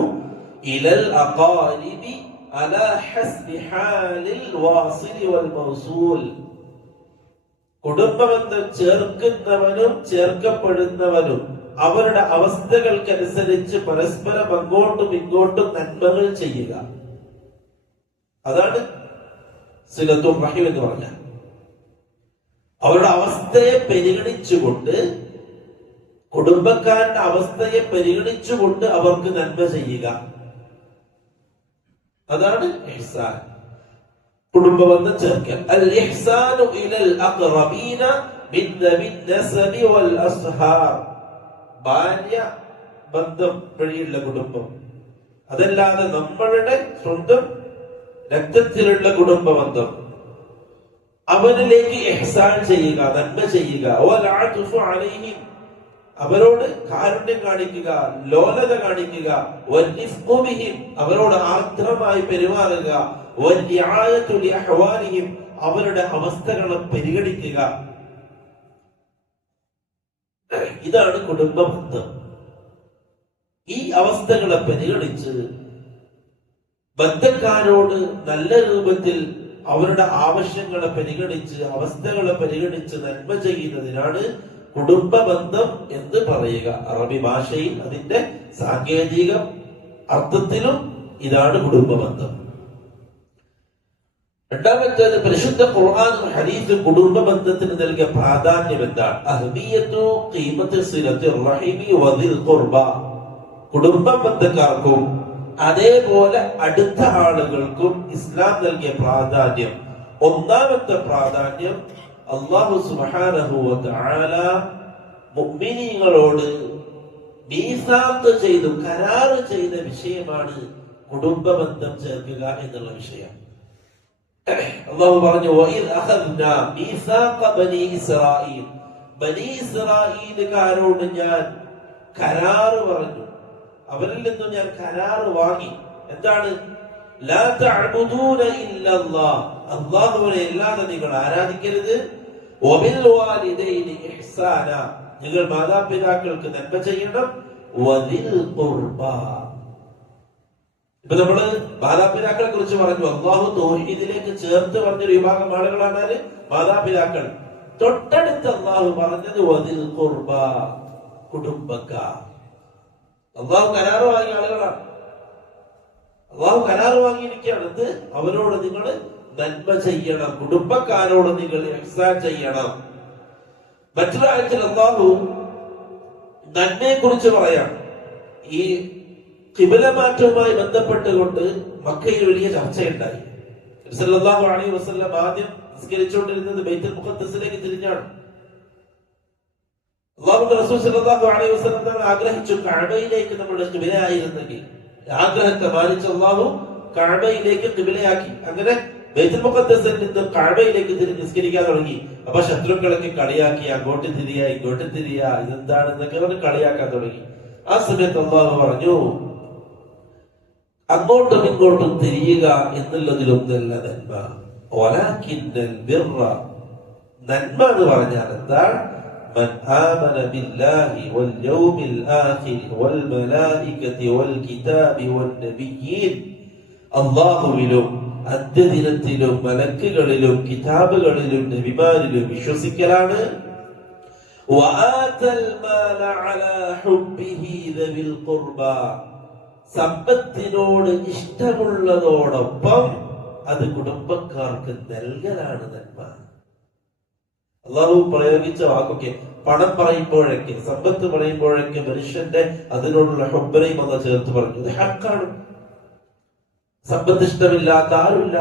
ഇലൽ അഖാരിബി അലാ ഹസ്ബി ഹാലിൽ വാസിൽ വൽ മൗസൂൽ. കുടുംബബന്ധം ചേർക്കുന്നവനും ചേർക്കപ്പെടുന്നവനും അവരുടെ അവസ്ഥകൾക്കനുസരിച്ച് പരസ്പരം അങ്ങോട്ടും ഇങ്ങോട്ടും നന്മകൾ ചെയ്യുക. അതാണ് സിലത്തുർ റഹീം എന്ന് പറഞ്ഞാൽ. അവരുടെ അവസ്ഥയെ പരിഗണിച്ചുകൊണ്ട്, കുടുംബക്കാരുടെ അവസ്ഥയെ പരിഗണിച്ചുകൊണ്ട് അവർക്ക് നന്മ ചെയ്യുക. അതാണ് ഇഹ്സാൻ. കുടുംബബന്ധം ചേർക്കൽ. അൽ ഇഹ്സാനു ഇലൽ അഖ്റബീന മിൻ ദമിൻ നസബി വൽ അസ്ഹാർ. ഭാര്യ ബന്ധം വഴിയുള്ള കുടുംബം, അതല്ലാതെ നമ്മളുടെ സ്വന്തം രക്തത്തിലുള്ള കുടുംബ ബന്ധം, അവരിലേക്ക് ഇഹ്സാൻ ചെയ്യുക, നന്മ ചെയ്യുക. വൽ അത്ഫു അലൈഹിം, അവരോട് കാരുണ്യം കാണിക്കുക, ലോലത കാണിക്കുക. വൽ റിഫ്ഖു ബിഹിം, അവരോട് ആർദ്രമായി പെരുമാറുക. വൽ റിആയതു ലി അഹ്വാലിഹിം, അവരുടെ അവസ്ഥകളെ പരിഗണിക്കുക. ഇതാണ് കുടുംബ ബന്ധം. ഈ അവസ്ഥകളെ പരിഗണിച്ച് ബന്ധക്കാരോട് നല്ല രൂപത്തിൽ അവരുടെ ആവശ്യങ്ങളെ പരിഗണിച്ച്, അവസ്ഥകളെ പരിഗണിച്ച് നന്മ ചെയ്യുന്നതിനാണ് കുടുംബ ബന്ധം എന്ന് പറയുക. അറബി ഭാഷയിൽ അതിന്റെ സാങ്കേതിക അർത്ഥത്തിലും ഇതാണ് കുടുംബ ബന്ധം. രണ്ടാമത്തേത്, പരിശുദ്ധ ഖുർആനും ഹദീസും കുടുംബ ബന്ധത്തിന് നൽകിയ പ്രാധാന്യം എന്താണ്? അഹ്മിയത്തു ഖീമത്തു സിലത്തിർ റഹിമി വദിൽ ഖുർബ. കുടുംബ ബന്ധക്കാർക്കും അതേപോലെ അടുത്ത ആളുകൾക്കും ഇസ്ലാം നൽകിയ പ്രാധാന്യം. ഒന്നാമത്തെ പ്രാധാന്യം, അല്ലാഹു സുബ്ഹാനഹു വ തആല മുഅ്മിനീങ്ങളോട് മീസാഖ് ചെയ്തു, കരാറ് ചെയ്ത വിഷയമാണ് കുടുംബ ബന്ധം ചേർക്കുക എന്നുള്ള വിഷയം. അല്ലാഹു പറഞ്ഞു, വഇദ് അഖദ്നാ മീസാഖ ബനീ ഇസ്രായീൽ, ബനീ ഇസ്രായീലുകാരോട് ഞാൻ കരാറ് പറഞ്ഞു, അവരിൽ നിന്നും ഞാൻ കരാറ് വാങ്ങി. എന്താണ്? ലാ തഅബുദൂന ഇല്ലല്ലാഹ്, അല്ലാഹുവിനെ അല്ലാതെ നിങ്ങൾ ആരാധിക്കരുത്. വബിൽ വാലിദൈനി ഇഹ്സാന, നിങ്ങൾ മാതാപിതാക്കൾക്ക് നന്മ ചെയ്യണം. വദിൽ ഖുർബ, ഇപ്പൊ നമ്മള് മാതാപിതാക്കളെ കുറിച്ച് പറഞ്ഞു. അല്ലാഹു തൗഹീദിലേക്ക് ചേർത്ത് പറഞ്ഞൊരു വിഭാഗം ആളുകളാണ് മാതാപിതാക്കൾ. തൊട്ടടുത്ത് അല്ലാഹു പറഞ്ഞത് വദിൽ ഖുർബ, കുടുംബക്കാർ. അള്ളാഹു കരാറ് വാങ്ങിയ ആളുകളാണ്. അള്ളാഹു കരാറ് വാങ്ങിയിരിക്കുകയാണ്. എന്ത്? അവരോട് നിങ്ങൾ നന്മ ചെയ്യണം, കുടുംബക്കാരോട് നിങ്ങൾ ഇഹ്സാൻ ചെയ്യണം. മറ്റൊരു ആയത്തിൽ അള്ളാഹു നന്മയെ കുറിച്ച് പറയാം. ഈ ഖിബ്ല മാറ്റവുമായി ബന്ധപ്പെട്ടുകൊണ്ട് മക്കയിൽ വലിയ ചർച്ചയുണ്ടായി. സല്ലല്ലാഹു അലൈഹി വസല്ലം ആദ്യം നിസ്കരിച്ചുകൊണ്ടിരുന്നത് ബൈത്തുൽ മുഖദ്ദസിലേക്ക് തിരിഞ്ഞാണ്. അല്ലാഹുവിന്റെ റസൂൽ സല്ലല്ലാഹു അലൈഹി വസല്ലം തങ്ങൾ ആഗ്രഹിച്ചു കഅബയിലേക്ക് നമ്മുടെ ഖിബ്ലയായിരുന്നെങ്കിൽ. ആഗ്രഹത്തെ മാനിച്ച് അല്ലാഹു കഅബയിലേക്ക് ഖിബ്ലയാക്കി. അങ്ങനെ ബൈത്തുൽ മുഖദ്ദസിൽ നിന്ന് കഅബയിലേക്ക് തിരിഞ്ഞ് നിസ്കരിക്കാൻ തുടങ്ങി. അപ്പൊ ശത്രുക്കളൊക്കെ കളിയാക്കി, അങ്ങോട്ട് തിരിയാ ഇങ്ങോട്ട് തിരിയാ, ഇതെന്താണെന്നൊക്കെ പറഞ്ഞ് കളിയാക്കാൻ തുടങ്ങി. ആ സമയത്ത് അല്ലാഹു പറഞ്ഞു, അങ്ങോട്ടും ഇങ്ങോട്ടും തിരിയുക എന്നുള്ളതിലൊന്നല്ല നന്മ. വലാകിന്നൽ ബിർറ, നന്മ എന്ന് പറഞ്ഞാൽ എന്താണ്? من آمن بالله واليوم الآخر والملائكة والكتاب والنبيين, അല്ലാഹുവിലും അന്ത്യദിനത്തിലും മലക്കുകളിലും കിതാബുകളിലും നബിമാരിലും വിശ്വസിക്കലാണ്. وآتى المال على حبه ذوي القربى, സമ്പത്തിനോട് ഇഷ്ടമുള്ളതോടൊപ്പം അത് കുടുംബക്കാർക്ക് നൽകലാണ് നന്മ. അള്ളാഹു പ്രയോഗിച്ച വാക്കൊക്കെ പണം പറയുമ്പോഴൊക്കെ, സമ്പത്ത് പറയുമ്പോഴൊക്കെ മനുഷ്യന്റെ അതിനോടുള്ള ഹുബ്ബനെയും അല്ലാഹു ചേർത്ത് പറഞ്ഞു. ഇത് ഹക്കാണ്. സമ്പത്ത് ഇഷ്ടമില്ലാത്ത ആരുമില്ല,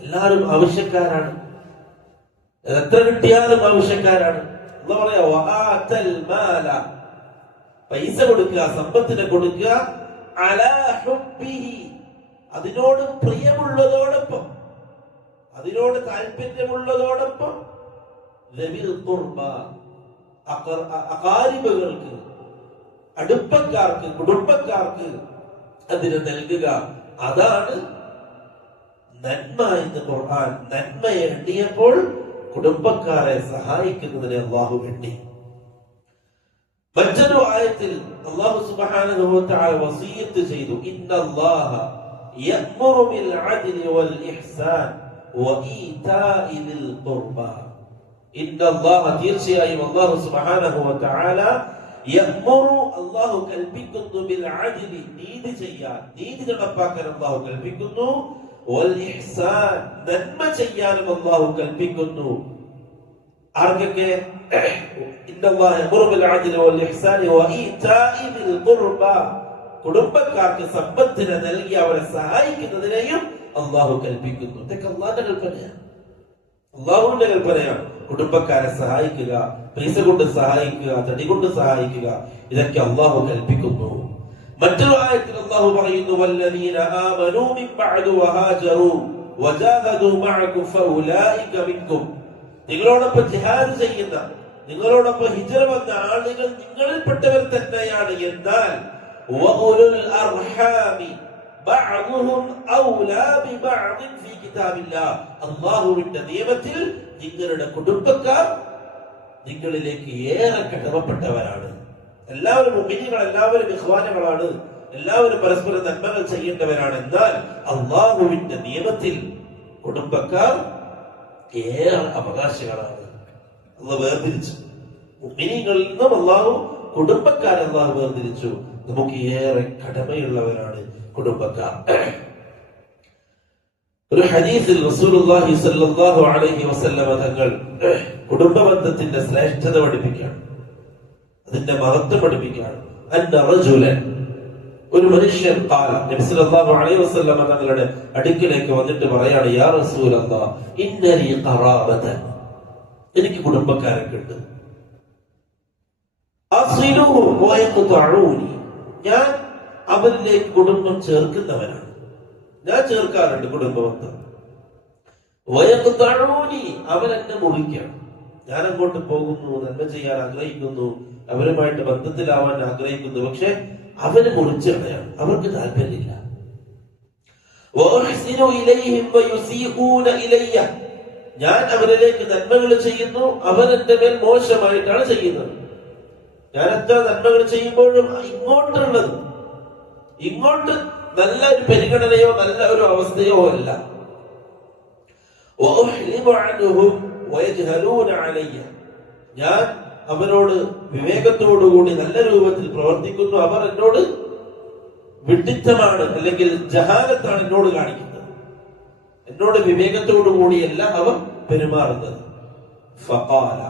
എല്ലാവരും ആവശ്യക്കാരാണ്. എത്ര കിട്ടിയാലും ആവശ്യക്കാരാണ്. അല്ലാഹു പറയാ, വആതൽ മാല, പൈസ കൊടുക്കുക, സമ്പത്തിനെ കൊടുക്കുക. അലാ ഹുബ്ബിഹി, അതിനോട് പ്രിയമുള്ളതോടൊപ്പം, അതിനോട് താല്പര്യമുള്ളതോടൊപ്പം. ദവിൽ ഖുർബ, അഖാരിബുകൾക്ക്, അടുപ്പക്കാർക്ക്, കുടുംബക്കാർക്ക് അതിന് നൽകുക. അതാണ് നന്മ എന്ന് ഖുർആൻ നന്മയെ എണ്ണിയപ്പോൾ കുടുംബക്കാരെ സഹായിക്കുന്നതിനെ അല്ലാഹു എണ്ണി. മറ്റൊരു ആയത്തിൽ അല്ലാഹു സുബ്ഹാനഹു വ തആല വസിയത്ത് ചെയ്തു, ഇന്നല്ലാഹ യഅ്മുറു ബിൽ അദ്ലി വൽ ഇഹ്സാൻ വ ഈതാഇ ദിൽ ഖുർബ. ഇന്നല്ലാഹ, തീർച്ചയായും അല്ലാഹു സുബ്ഹാനഹു വ തആല യഅ്മുറു, അല്ലാഹു കൽപ്പിക്കുന്നു, ബിൽ അദ്ലി, നീതി ചെയ്യാൻ, നീതി നടപ്പാക്കാൻ അല്ലാഹു കൽപ്പിക്കുന്നു. വൽ ഇഹ്സാൻ, നന്മ ചെയ്യാനും അല്ലാഹു കൽപ്പിക്കുന്നു. ആർക്കൊക്കെ? ഇന്നല്ലാഹ യഅ്മുറു ബിൽ അദ്ലി വൽ ഇഹ്സാൻ വ ഈതാഇ ദിൽ ഖുർബ, കുടുംബക്കാർക്ക് സമ്പത്തിനെ നൽകി അവരെ സഹായിക്കുന്നതിനെയും അള്ളാഹു കൽപ്പിക്കുന്നു. ഇതൊക്കെ അള്ളാന്റെ കൽപ്പനയാണ്, അള്ളാഹുവിന്റെ കൽപ്പനയാണ്. കുടുംബക്കാരെ സഹായിക്കുക, പൈസ കൊണ്ട് സഹായിക്കുക, തടി കൊണ്ട് സഹായിക്കുക, ഇതൊക്കെ അള്ളാഹു കൽപ്പിക്കുന്നു. മറ്റൊരു ആയത്തിൽ അള്ളാഹു പറയുന്നു, വല്ലദീന ആമനൂ മിൻ ബഅദു വഹാജറൂ വജാഹദൂ മഅകും ഫൗലൈക മിൻകും. നിങ്ങളോടൊപ്പം ജിഹാദ് ചെയ്യുന്ന, നിങ്ങളോടൊപ്പം ഹിജ്റ വന്ന ആളുകൾ നിങ്ങളിൽപ്പെട്ടവർ തന്നെയാണ്. എന്നാൽ വഉലുൽ അർഹാമി ബഅദുഹും ഔലാ ബിബഅദിൻ ഫീ കിതാബില്ലാഹ്. അല്ലാഹുവിന്റെ നിയമത്തിൽ നിങ്ങളുടെ കുടുംബക്കാർ നിങ്ങളിലേക്ക് ഏറെ കടമപ്പെട്ടവരാണ്. എല്ലാവരും മുഅ്മിനീങ്ങൾ, എല്ലാവരും ഇഖ്വാനുകളാണ്, എല്ലാവരും പരസ്പരം നന്മകൾ ചെയ്യേണ്ടവരാണ്. എന്നാൽ അല്ലാഹുവിന്റെ നിയമത്തിൽ കുടുംബക്കാർ ഏറെ അവകാശികളാണ്. അല്ലാഹു വേർതിരിച്ചു. മുഅ്മിനീങ്ങളിൽ നിന്നും അല്ലാഹു കുടുംബക്കാരെ അല്ലാഹു വേർതിരിച്ചു. നമുക്ക് ഏറെ കടമയുള്ളവരാണ് കുടുംബക്കാർ. ഒരു ഹദീസിൽ റസൂലുള്ളാഹി സ്വല്ലല്ലാഹു അലൈഹി വസല്ലമ തങ്ങൾ കുടുംബ ബന്ധത്തിന്റെ ശ്രേഷ്ഠത പഠിപ്പിക്കുകയാണ്, അതിന്റെ മഹത്വം പഠിപ്പിക്കുകയാണ്. അന്ന റജുലൻ, ഒരു മനുഷ്യൻ ഖാല, നബി സല്ലല്ലാഹു അലൈഹി വസല്ലമ തങ്ങളുടെ അടുക്കിലേക്ക് വന്നിട്ട് പറയാണ്, യാ റസൂലല്ലാഹ് ഇന്നലി ഖറാബതൻ, എനിക്ക് കുടുംബക്കാരൊക്കെ ഉണ്ട്. അസ്വിലുഹും വയഖ്തഊനി, ഞാൻ അവരിലേക്ക് കുടുംബം ചേർക്കുന്നവനാണ്, ഞാൻ ചേർക്കാറുണ്ട് കുടുംബബന്ധം. വയഖ്തഊനി, അവരെന്നെ മുറിക്കുകയാണ്. ഞാൻ അങ്ങോട്ട് പോകുന്നു, നന്മ ചെയ്യാൻ ആഗ്രഹിക്കുന്നു, അവരുമായിട്ട് ബന്ധത്തിലാവാൻ ആഗ്രഹിക്കുന്നു, പക്ഷെ അവര് മുറിച്ചു കളയാണ്, അവർക്ക് താല്പര്യമില്ല. ഞാൻ അവരിലേക്ക് നന്മകൾ ചെയ്യുന്നു, അവരെന്റെ മേൽ മോശമായിട്ടാണ് ചെയ്യുന്നത്. ഞാൻ എത്ര നന്മകൾ ചെയ്യുമ്പോഴും ഇങ്ങോട്ട് നല്ല ഒരു പരിഗണനയോ നല്ല ഒരു അവസ്ഥയോ അല്ല. ഞാൻ അവരോട് വിവേകത്തോടുകൂടി നല്ല രൂപത്തിൽ പ്രവർത്തിക്കുന്നു, അവർ എന്നോട് വിഡ്ഢിത്തമാണ് അല്ലെങ്കിൽ ജഹാലത്താണ് എന്നോട് കാണിക്കുന്നത്, എന്നോട് വിവേകത്തോടുകൂടിയല്ല അവർ പെരുമാറുന്നത്. ഫഖാല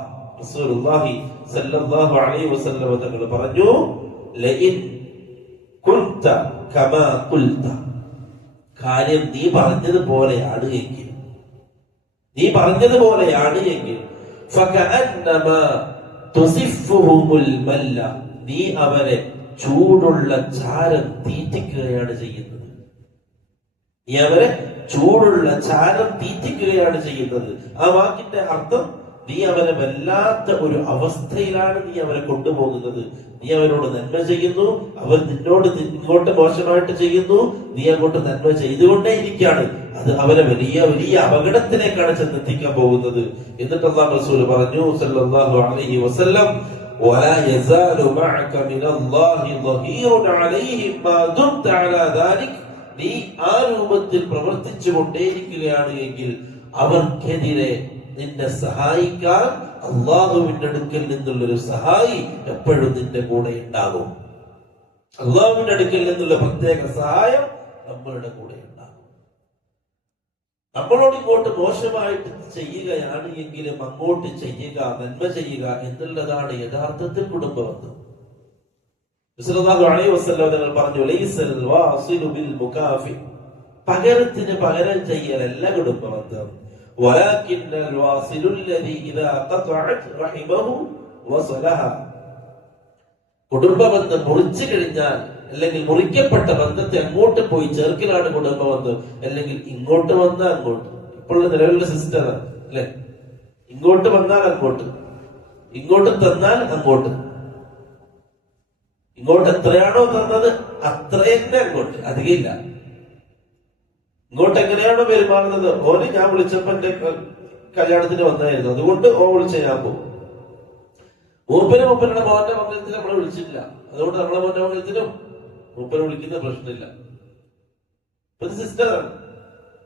റസൂലുള്ളാഹി സ്വല്ലല്ലാഹു അലൈഹി വസല്ലം തങ്ങൾ പറഞ്ഞു, ലഇൻ കുൻത കമാ ഖുൽത, കാര്യം നീ പറഞ്ഞതുപോലെയാണ് എങ്കിൽ, നീ പറഞ്ഞതുപോലെയാണ് എങ്കിൽ, ഫകഅന്നമാ തുസിഫുഹുൽ മല്ല, നീ അവരെ ചൂടുള്ള ചാരം തീറ്റിക്കുകയാണ് ചെയ്യുന്നത്. നീ അവരെ ചൂടുള്ള ചാരം തീറ്റിക്കുകയാണ് ചെയ്യുന്നത്. ആ വാക്കിന്റെ അർത്ഥം, നീ അവരെ വല്ലാത്ത ഒരു അവസ്ഥയിലാണ് നീ അവരെ കൊണ്ടുപോകുന്നത്. നീ അവരോട് നന്മ ചെയ്യുന്നു, അവർ നിന്നോട് ഇങ്ങോട്ട് മോശമായിട്ട് ചെയ്യുന്നു, നീ അങ്ങോട്ട് നന്മ ചെയ്തുകൊണ്ടേ ഇരിക്കുകയാണ്. അത് അവരെ വലിയ വലിയ അപകടത്തിലേക്കാണ് ചെന്നെത്തിക്കാൻ പോകുന്നത്. എന്നിട്ട് അല്ലാഹു റസൂൽ പറഞ്ഞു സല്ലല്ലാഹു അലൈഹി വസല്ലം, വലാ യസാലു മഅക മിനല്ലാഹി ളഹീറുൻ അലൈഹിം മാ ദുംത അലാ ദാലിക്, നീ ആ രൂപത്തിൽ പ്രവർത്തിച്ചു കൊണ്ടേയിരിക്കുകയാണ് എങ്കിൽ അവർക്കെതിരെ നിന്നെ സഹായിക്കാൻ അള്ളാഹുവിന്റെ അടുക്കൽ നിന്നുള്ളൊരു സഹായി എപ്പോഴും നിന്റെ കൂടെ ഉണ്ടാകും. അള്ളാഹുവിന്റെ അടുക്കൽ നിന്നുള്ള പ്രത്യേക സഹായം നമ്മളുടെ കൂടെ ഉണ്ടാകും. നമ്മളോട് ഇങ്ങോട്ട് മോശമായിട്ട് ചെയ്യുകയാണ് എങ്കിലും അങ്ങോട്ട് ചെയ്യുക, നന്മ ചെയ്യുക എന്നുള്ളതാണ് യഥാർത്ഥത്തിൽ കുടുംബബന്ധം. റസൂലുള്ളാഹി അലൈഹി വസല്ലം തങ്ങൾ പറഞ്ഞു, ലൈസൽ വാസിലു ബിൽ മുകാഫി, പകരത്തിന് പകരം ചെയ്യലല്ല കുടുംബബന്ധം. വലാകിന്നൽ വാസിലു അല്ലദീ ഇദാ ഖതഅത് റഹിമഹു വസലഹ, കുടുംബബന്ധം മുറിച്ചു കഴിഞ്ഞാൽ അല്ലെങ്കിൽ മുറിക്കപ്പെട്ട ബന്ധത്തെ അങ്ങോട്ട് പോയി ചേർക്കലാണ് കുടുംബബന്ധം. അല്ലെങ്കിൽ ഇങ്ങോട്ട് വന്നാൽ അങ്ങോട്ട്, ഇപ്പോഴുള്ള നിലവിലുള്ള സിസ്റ്റമാണ് അല്ലെ, ഇങ്ങോട്ട് വന്നാൽ അങ്ങോട്ട്, ഇങ്ങോട്ട് തന്നാൽ അങ്ങോട്ട്, ഇങ്ങോട്ട് എത്രയാണോ തന്നത് അത്ര തന്നെ അങ്ങോട്ട്, അധികമില്ല. ഇങ്ങോട്ട് എങ്ങനെയാണോ പെരുമാറുന്നത്, ഓന് ഞാൻ വിളിച്ചപ്പോ എന്റെ കല്യാണത്തിന് വന്നായിരുന്നു, അതുകൊണ്ട് ഓ വിളിച്ച ഞാൻ പോകും. മൂപ്പരുടെ മോന്റെ മംഗലത്തിന് നമ്മളെ വിളിച്ചിട്ടില്ല, അതുകൊണ്ട് നമ്മളെ മോന്റെ മംഗലത്തിനും മൂപ്പരെ വിളിക്കുന്ന പ്രശ്നമില്ല. ഇത് സിസ്റ്ററാണ്,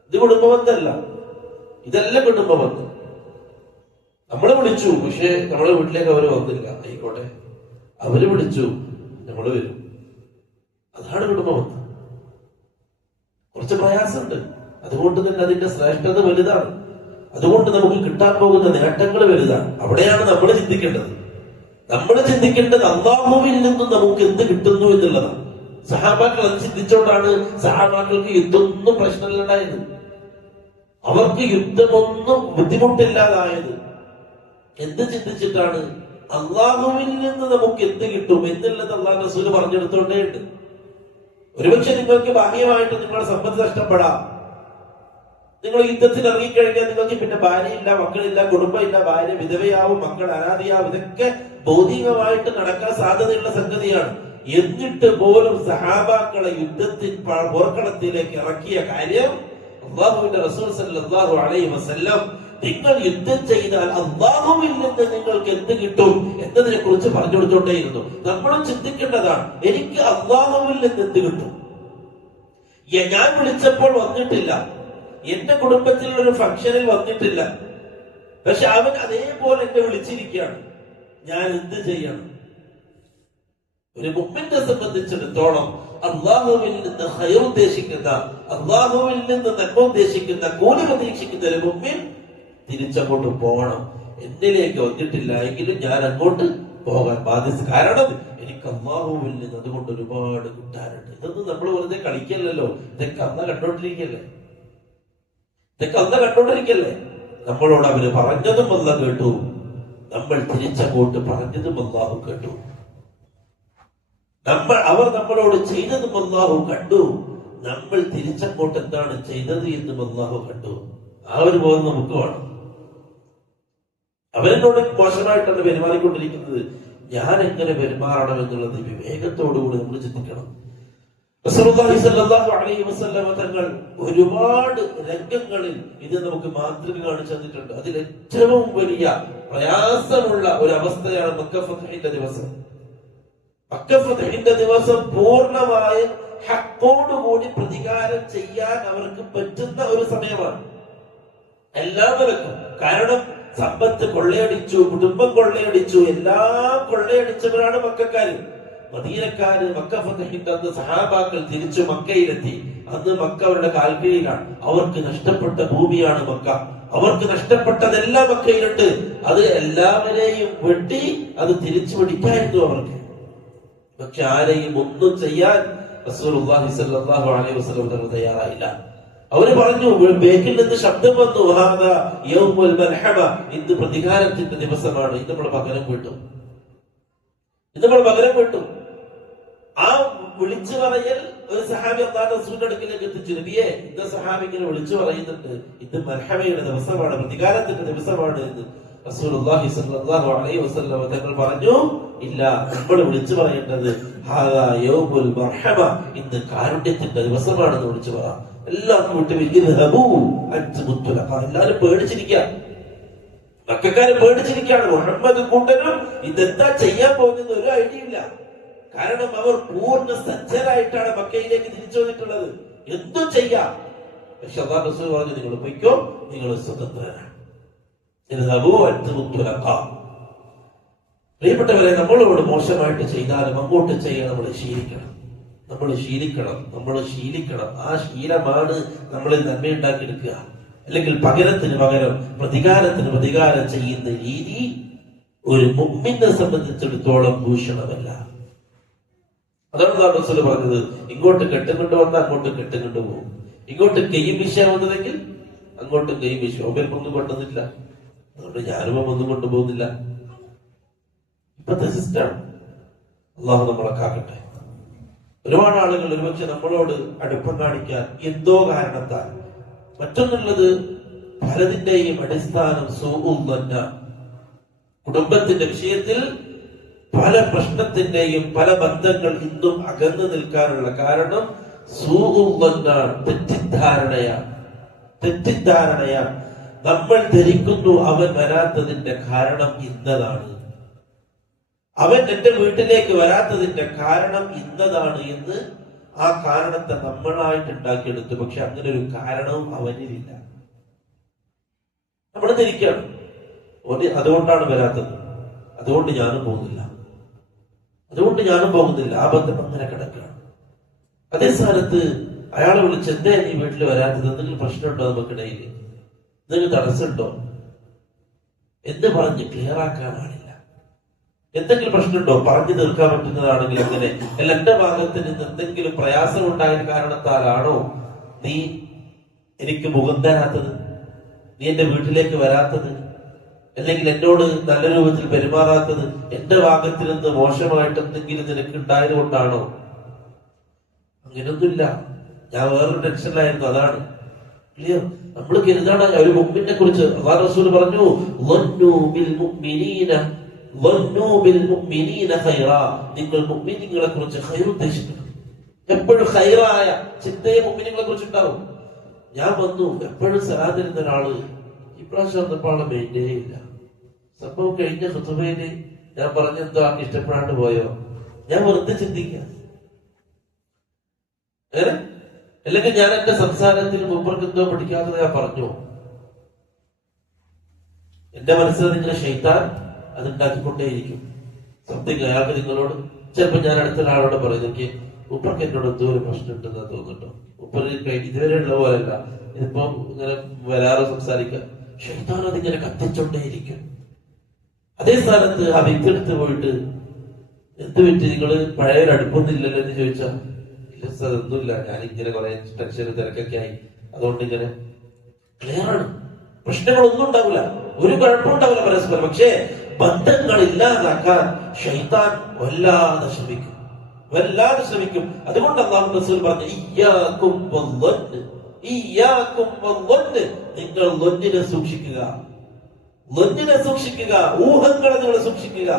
ഇത് കുടുംബബന്ധമല്ല, ഇതല്ല കുടുംബബന്ധം. നമ്മളെ വിളിച്ചു, പക്ഷെ നമ്മളെ വീട്ടിലേക്ക് അവര് വന്നില്ല, ആയിക്കോട്ടെ, അവര് വിളിച്ചു, നമ്മള് വരും, അതാണ് കുടുംബബന്ധം. കുറച്ച് പ്രയാസമുണ്ട്, അതുകൊണ്ട് തന്നെ അതിന്റെ ശ്രേഷ്ഠത വലുതാണ്, അതുകൊണ്ട് നമുക്ക് കിട്ടാൻ പോകുന്ന നേട്ടങ്ങൾ വലുതാണ്. അവിടെയാണ് നമ്മൾ ചിന്തിക്കേണ്ടത്. നമ്മൾ ചിന്തിക്കേണ്ടത് അല്ലാഹുവിൽ നിന്നും നമുക്ക് എന്ത് കിട്ടുന്നു എന്നുള്ളതാണ്. സഹാബാക്കൾ അത് ചിന്തിച്ചുകൊണ്ടാണ് സഹാബാക്കൾക്ക് യുദ്ധമൊന്നും പ്രശ്നമില്ലാണ്ടായത്, അവർക്ക് യുദ്ധമൊന്നും ബുദ്ധിമുട്ടില്ലാതായത്. എന്ത് ചിന്തിച്ചിട്ടാണ്? അള്ളാഹുവിൽ നിന്ന് നമുക്ക് എന്ത് കിട്ടും എന്നുള്ളത് അള്ളാഹു റസൂൽ പറഞ്ഞെടുത്തോണ്ടേണ്ട്. ഒരുപക്ഷെ നിങ്ങൾക്ക് ബാഹ്യമായിട്ട് നിങ്ങളുടെ സമ്പത്ത് നഷ്ടപ്പെടാം, നിങ്ങൾ യുദ്ധത്തിൽ ഇറങ്ങിക്കഴിഞ്ഞാൽ നിങ്ങൾക്ക് പിന്നെ ഭാര്യയില്ല, മക്കളില്ല, കുടുംബമില്ല, ഭാര്യ വിധവയാവും, മക്കൾ അനാഥയാവും, ഇതൊക്കെ ഭൗതികമായിട്ട് നടക്കാൻ സാധ്യതയുള്ള സംഗതിയാണ്. എന്നിട്ട് പോലും സഹാബാക്കളെ യുദ്ധത്തിൽ പോർക്കളത്തിലേക്ക് ഇറക്കിയ കാര്യം അല്ലാഹുവിന്റെ റസൂൽ സല്ലല്ലാഹു അലൈഹി വസല്ലം നിങ്ങൾ യുദ്ധം ചെയ്താൽ അല്ലാഹുവിൽ നിന്ന് നിങ്ങൾക്ക് എന്ത് കിട്ടും എന്നതിനെ കുറിച്ച് പറഞ്ഞു കൊടുത്തോണ്ടേയിരുന്നു. നമ്മളും ചിന്തിക്കേണ്ടതാണ്, എനിക്ക് അല്ലാഹുവിൽ നിന്ന് എന്ത് കിട്ടും? ഞാൻ വിളിച്ചപ്പോൾ വന്നിട്ടില്ല, എന്റെ കുടുംബത്തിൽ ഒരു ഫംഗ്ഷനിൽ വന്നിട്ടില്ല, പക്ഷെ അവൻ അതേപോലെ എന്നെ വിളിച്ചിരിക്കുകയാണ്, ഞാൻ എന്ത് ചെയ്യണം? ഒരു മുഅ്മിനെ സംബന്ധിച്ചിടത്തോളം അല്ലാഹുവിൽ നിന്ന് ഖൈർ ഉദ്ദേശിക്കുന്ന, അല്ലാഹുവിൽ നിന്ന് നന്മ ഉദ്ദേശിക്കുന്ന, കൂലി പ്രതീക്ഷിക്കുന്ന ഒരു മുഅ്മിൻ തിരിച്ചങ്ങോട്ട് പോകണം. എന്നിലേക്ക് വന്നിട്ടില്ല എങ്കിലും ഞാൻ അങ്ങോട്ട് പോകാൻ ബാധ്യത. കാരണം എനിക്ക് അല്ലാഹുവിൽ നിന്ന് അതുകൊണ്ട് ഒരുപാട് കിട്ടാനുണ്ട്. ഇതൊന്നും നമ്മൾ വെറുതെ കളിക്കല്ലോ, ഇതൊക്കെ അന്ന് കണ്ടോണ്ടിരിക്കല്ലേ, ഇതൊക്കെ അന്ന് കണ്ടോണ്ടിരിക്കല്ലേ. നമ്മളോട് അവര് പറഞ്ഞതും അല്ലാഹു കേട്ടു, നമ്മൾ തിരിച്ചങ്ങോട്ട് പറഞ്ഞതും അല്ലാഹു കേട്ടു, അവർ നമ്മളോട് ചെയ്തതും അല്ലാഹു കണ്ടു, നമ്മൾ തിരിച്ചങ്ങോട്ട് എന്താണ് ചെയ്തത് എന്നും അല്ലാഹു കണ്ടു. ആ ഒരു ബോധം നമുക്ക് വേണം. അവരെന്നോട് മോശമായിട്ടാണ് പെരുമാറിക്കൊണ്ടിരിക്കുന്നത്, ഞാൻ എങ്ങനെ പെരുമാറണം എന്നുള്ളത് വിവേകത്തോടുകൂടി നമ്മൾ ചിന്തിക്കണം. റസൂലുള്ളാഹി സ്വല്ലല്ലാഹു അലൈഹി വസല്ലം തങ്ങൾ ഒരുപാട് രംഗങ്ങളിൽ ഇത് നമുക്ക് മാതൃക കാണിച്ചു തന്നിട്ടുണ്ട്. അതിൽ ഏറ്റവും വലിയ പ്രയാസമുള്ള ഒരു അവസ്ഥയാണ് മക്ക ഫത്ഹിന്റെ ദിവസം. മക്ക ഫത്ഹിന്റെ ദിവസം പൂർണ്ണമായും ഹക്കോടുകൂടി പ്രതികാരം ചെയ്യാൻ അവർക്ക് പറ്റുന്ന ഒരു സമയമാണ് എല്ലാവർക്കും. കാരണം സമ്പത്ത് കൊള്ളയടിച്ചു, കുടുംബം കൊള്ളയടിച്ചു, എല്ലാം കൊള്ളയടിച്ചവരാണ് മക്കക്കാര്. മദീനക്കാര് മക്ക ഫത്ഹിന്റെ അന്ന് സഹാബാക്കൾ തിരിച്ചു മക്കയിലെത്തി. അന്ന് മക്ക അവരുടെ കാൽക്കീഴിലാണ്. അവർക്ക് നഷ്ടപ്പെട്ട ഭൂമിയാണ് മക്ക, അവർക്ക് നഷ്ടപ്പെട്ടതെല്ലാം മക്കയിലുണ്ട്. അത് എല്ലാവരെയും വെട്ടി അത് തിരിച്ചു പിടിക്കായിരുന്നു അവർക്ക്. പക്ഷെ ആരെയും ഒന്നും ചെയ്യാൻ റസൂലുള്ളാഹി സ്വല്ലല്ലാഹു അലൈഹി വസല്ലം തയ്യാറായില്ല. അവര് പറഞ്ഞു, ബേക്കിൽ നിന്ന് ശബ്ദം വന്നു, ഹാദാ യൗമുൽ മൽഹമ, ഇന്ന് പ്രതികാരത്തിന്റെ ദിവസമാണ്, ഇന്ന് നമ്മൾ പകരം വീട്ടും, ഇന്ന് നമ്മൾ പകരം വീട്ടും. ആ വിളിച്ചു പറയൽ ഒരു സഹാബി അല്ലാഹുവിന്റെ റസൂലിന്റെ അടുക്കലേക്ക് എത്തിച്ചു. നബിയെ, ഇന്ന സഹാബി ഇങ്ങനെ വിളിച്ചു പറയുന്നുണ്ട്, ഇത് മൽഹമയുടെ ദിവസമാണ്, പ്രതികാരത്തിന്റെ ദിവസമാണ് എന്ന് റസൂലുള്ളാഹി സ്വല്ലല്ലാഹു അലൈഹി വസല്ലം തങ്ങൾ പറഞ്ഞു, ഇല്ല, നമ്മൾ വിളിച്ചു പറയേണ്ടത് ഹാദാ യൗമുൽ മർഹമ, ഇന്ന് കാരുണ്യത്തിന്റെ ദിവസമാണെന്ന് വിളിച്ചു പറ. എല്ലാവർക്കും എല്ലാരും പേടിച്ചിരിക്കുക, മക്കക്കാരെ പേടിച്ചിരിക്കുകയാണ്. മുഹമ്മദ് കൂട്ടരും ഇതെന്താ ചെയ്യാൻ പോകുന്നത് ഒരു ഐഡിയ ഇല്ല. കാരണം അവർ പൂർണ്ണ സജ്ജരായിട്ടാണ് മക്കയിലേക്ക് തിരിച്ചു വന്നിട്ടുള്ളത്, എന്തും ചെയ്യാം. പക്ഷെ അല്ലാഹു റസൂൽ പറഞ്ഞു, നിങ്ങൾ പൊയ്ക്കോ, നിങ്ങൾ സ്വതന്ത്രരാണ്. പ്രിയപ്പെട്ടവരെ, നമ്മളോട് മോശമായിട്ട് ചെയ്താലും അങ്ങോട്ട് ചെയ്യാൻ നമ്മൾ ശീലിക്കണം. ആ ശീലമാണ് നമ്മളിൽ നന്മയുണ്ടാക്കിയെടുക്കുക. അല്ലെങ്കിൽ പകരത്തിന് പകരം പ്രതികാരത്തിന് പ്രതികാരം ചെയ്യുന്ന രീതി ഒരു മുഅ്മിനെ സംബന്ധിച്ചിടത്തോളം ഭൂഷണമല്ല. അതാണ് റസൂൽ പറഞ്ഞത്, ഇങ്ങോട്ട് കെട്ടുകൊണ്ട് വന്നാൽ അങ്ങോട്ട് കെട്ടുകൊണ്ട് പോകും, ഇങ്ങോട്ട് കെയ്യും വീശാൻ വന്നതെങ്കിൽ അങ്ങോട്ടും കെയ്യും വീശും. ഒന്നും ഒന്നും കൊണ്ടുവന്നില്ല, അതുകൊണ്ട് ഞാനും ഒന്നും കൊണ്ടുപോകുന്നില്ല. ഇപ്പത്തെ സിസ്റ്റം. അള്ളാഹു നമ്മളെ കാക്കട്ടെ. ഒരുപാട് ആളുകൾ ഒരുപക്ഷെ നമ്മളോട് അടുപ്പം കാണിക്കാൻ എന്തോ കാരണത്താൽ, മറ്റൊന്നുള്ളത് പലതിന്റെയും അടിസ്ഥാനം സൂഉന്ന, കുടുംബത്തിന്റെ വിഷയത്തിൽ പല പ്രശ്നത്തിന്റെയും പല ബന്ധങ്ങൾ ഇന്നും അകന്നു നിൽക്കാനുള്ള കാരണം സൂഉന്ന, തെറ്റിദ്ധാരണയാണ്. നമ്മൾ ധരിക്കുന്നു അവൻ വരാത്തതിന്റെ കാരണം ഇന്നതാണ്, അവൻ എന്റെ വീട്ടിലേക്ക് വരാത്തതിന്റെ കാരണം ഇന്നതാണ് എന്ന് ആ കാരണത്തെ നമ്മളായിട്ട് ഉണ്ടാക്കിയെടുത്തു. പക്ഷെ അങ്ങനെ ഒരു കാരണവും അവനിലില്ല. നമ്മൾ ധരിക്കണം അതുകൊണ്ടാണ് വരാത്തത്, അതുകൊണ്ട് ഞാനും പോകുന്നില്ല. ആ ബന്ധം അങ്ങനെ കിടക്കുകയാണ്. അതേ സ്ഥാനത്ത് അയാളെ വിളിച്ച്, എന്തേ നീ വീട്ടിൽ വരാത്തത്, എന്തെങ്കിലും പ്രശ്നമുണ്ടോ, നമുക്കിടയിൽ എന്തെങ്കിലും തടസ്സമുണ്ടോ എന്ന് പറഞ്ഞ് ക്ലിയർ ആക്കാൻ പാടില്ല. എന്തെങ്കിലും പ്രശ്നമുണ്ടോ? പറഞ്ഞു തീർക്കാൻ പറ്റുന്നതാണെങ്കിൽ അങ്ങനെ. അല്ല എന്റെ ഭാഗത്ത് നിന്ന് എന്തെങ്കിലും പ്രയാസം ഉണ്ടായ കാരണത്താലാണോ നീ എനിക്ക് മുഖം തരാത്തത്, നീ എന്റെ വീട്ടിലേക്ക് വരാത്തത്, അല്ലെങ്കിൽ എന്നോട് നല്ല രൂപത്തിൽ പെരുമാറാത്തത്, എന്റെ ഭാഗത്തിൽ നിന്ന് മോശമായിട്ട് എന്തെങ്കിലും നിനക്ക് ഉണ്ടായത് കൊണ്ടാണോ? അങ്ങനെയൊന്നുമില്ല, ഞാൻ വേറൊരു ടെൻഷനിലായിരുന്നു, അതാണ്. ക്ലിയർ? നമ്മൾ കരുതാണ് ഒരു മുഅ്മിനെ കുറിച്ച് അല്ലാഹു റസൂൽ പറഞ്ഞു, നിങ്ങൾ മുഅ്മിനീങ്ങളെ കുറിച്ച് ഖൈർ ഉദ്ദേശിക്കണം. എപ്പോഴും ഖൈറായ ചിന്തയെ മുഅ്മിനീങ്ങളെ കുറിച്ച് ഉണ്ടാവും. ഞാൻ വന്നു എപ്പോഴും സലാത്തിരുന്ന ഒരാള് ഇപ്രാവശ്യം വന്നപ്പോൾ ആളെ മെയിൻറ്റേ ഇല്ല. സംഭവം കഴിഞ്ഞ ഖുതുബയില് ഞാൻ പറഞ്ഞെന്തോ ആൾക്ക് ഇഷ്ടപ്പെടാണ്ട് പോയോ? ഞാൻ വെറുതെ ചിന്തിക്കുക. അല്ലെങ്കിൽ ഞാൻ എന്റെ സംസാരത്തിൽ മുമ്പർക്ക് എന്തോ പഠിക്കാത്തത് ഞാൻ പറഞ്ഞു. എന്റെ മനസ്സിൽ നിങ്ങളെ ശൈത്താൻ അത് ഉണ്ടാക്കിക്കൊണ്ടേയിരിക്കും. സംതിങ് അയാൾക്ക് നിങ്ങളോട് ചിലപ്പോൾ ഞാൻ അടുത്ത ഒരാളോട് പറയും, എനിക്ക് ഉപ്പർക്ക് എന്നോട് എന്തോ ഒരു പ്രശ്നം ഉണ്ടെന്നാ തോന്നുന്നുണ്ടോ? ഉപ്പർ ഇതുവരെ ഉള്ള പോലെയല്ല, ഇതിപ്പോ ഇങ്ങനെ വരാറ് സംസാരിക്കുക. ശൈത്താൻ അതിങ്ങനെ കത്തിച്ചോണ്ടേയിരിക്കും. അതേ സ്ഥാനത്ത് ആ വ്യക്തി എടുത്ത് പോയിട്ട് എന്ത് പറ്റി, നിങ്ങള് പഴയ അടുപ്പൊന്നുമില്ലല്ലോ എന്ന് ചോദിച്ചാൽ ഇല്ല സാർ ഒന്നുമില്ല, ഞാനിങ്ങനെ കുറെ ടെൻഷനും തിരക്കൊക്കെ ആയി, അതുകൊണ്ട് ഇങ്ങനെ. ക്ലിയർ ആണ്, പ്രശ്നങ്ങളൊന്നും ഉണ്ടാവില്ല, ഒരു കുഴപ്പമുണ്ടാവില്ല പരസ്പരം. പക്ഷേ ബന്ധങ്ങൾ ഇല്ലാതാക്കാൻ ശൈത്താൻ വല്ലാതെ ശ്രമിക്കും, വല്ലാതെ ശ്രമിക്കും. അതുകൊണ്ട് അല്ലാഹു റസൂൽ പറഞ്ഞു, ഇയ്യാകും വദ്ദന്ന്, ഇയ്യാകും വദ്ദന്ന്, നിങ്ങൾ വദ്ദിനെ സൂക്ഷിക്കുക, വദ്ദിനെ സൂക്ഷിക്കുക, ഊഹങ്ങളെ നിങ്ങൾ സൂക്ഷിക്കുക.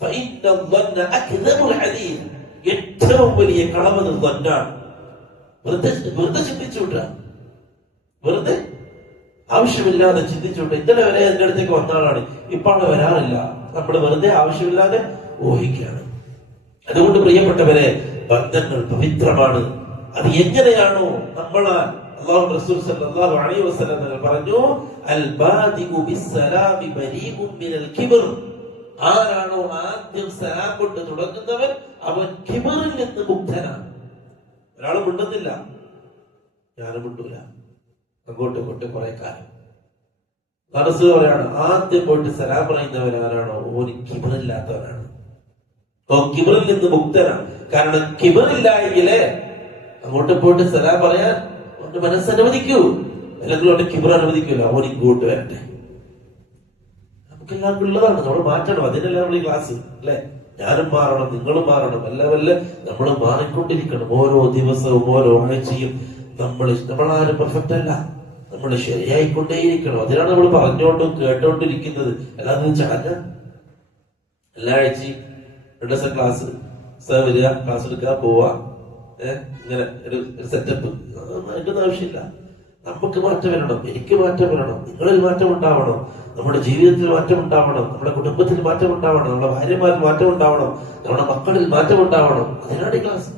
ഫഇന്ന വദ്ദന അക്ദബുൽ ഹദീസ്, ഏറ്റവും വലിയ കളവ് വദ്ദാണ്. വെറുതെ ചിന്തിച്ചുവിട്ട, വെറുതെ ആവശ്യമില്ലാതെ ചിന്തിച്ചുകൊണ്ട്. ഇന്നലെ വരെ എന്റെ അടുത്തേക്ക് വന്ന ആളാണ്, ഇപ്പാണ് വരാറില്ല. നമ്മൾ വെറുതെ ആവശ്യമില്ലാതെ ഊഹിക്കുകയാണ്. അതുകൊണ്ട് പ്രിയപ്പെട്ടവരെ, ബന്ധങ്ങൾ പവിത്രമാണ്. അത് എങ്ങനെയാണോ നമ്മളാൽ അല്ലാഹു റസൂൽ സല്ലല്ലാഹു അലൈഹി വസല്ലം പറഞ്ഞു, അൽ ബാദിഉ ബിസ്സലാമി ബരീഉൻ മിനൽ കിബ്ർ, ആരാണോ ആദ്യം സലാം കൊണ്ട് തുടങ്ങുന്നവൻ അവൻ കിബ്റിൽ നിന്ന് മുക്തനാണ്. ഒരാൾ മിണ്ടുന്നില്ല, ഞാനും മിണ്ടൂല, അങ്ങോട്ടും ഇങ്ങോട്ടും കുറെ കാലം. റസൂൽ പറയാണ്, ആദ്യം പോയിട്ട് സലാം പറയുന്നവൻ ആരാണോ ഓന് കിബ്റില്ലാത്തവനാണ്, കിബറിൽ നിന്ന് മുക്തനാണ്. കാരണം കിബറില്ലായെങ്കിലേ അങ്ങോട്ട് പോയിട്ട് സലാം പറയാൻ അവന്റെ മനസ്സനുവദിക്കൂ, അല്ലെങ്കിൽ അവന്റെ കിബർ അനുവദിക്കൂല, അവൻ ഇങ്ങോട്ട് വരട്ടെ. നമുക്ക് എല്ലാവർക്കും ഉള്ളതാണ്, നമ്മൾ മാറ്റണം. അതിനല്ല നമ്മൾ ഈ ക്ലാസ് അല്ലെ. ഞാനും മാറണം, നിങ്ങളും മാറണം, എല്ലാം നമ്മൾ മാറിക്കൊണ്ടിരിക്കണം. ഓരോ ദിവസവും ഓരോ ആഴ്ചയും നമ്മളാരും പെർഫെക്റ്റ് അല്ല, നമ്മൾ ശരിയായിക്കൊണ്ടേയിരിക്കണം. അതിനാണ് നമ്മൾ പറഞ്ഞുകൊണ്ടും കേട്ടോണ്ടിരിക്കുന്നത്. അല്ലാതെ ചടഞ്ഞ എല്ലാ ആഴ്ചയും 2 ദിവസം ക്ലാസ് വരിക, ക്ലാസ് എടുക്കുക, പോവാ, ഇങ്ങനെ ഒരു സെറ്റപ്പ്. അതിന്റെ ആവശ്യമില്ല. നമുക്ക് മാറ്റം വരണം, എനിക്ക് മാറ്റം വരണം, നിങ്ങളിൽ മാറ്റം ഉണ്ടാവണം, നമ്മുടെ ജീവിതത്തിൽ മാറ്റം ഉണ്ടാവണം, നമ്മുടെ കുടുംബത്തിൽ മാറ്റം ഉണ്ടാവണം, നമ്മുടെ ഭാര്യമാരിൽ മാറ്റം ഉണ്ടാവണം, നമ്മുടെ മക്കളിൽ മാറ്റം ഉണ്ടാവണം. അതിനാണ് ഈ ക്ലാസ്,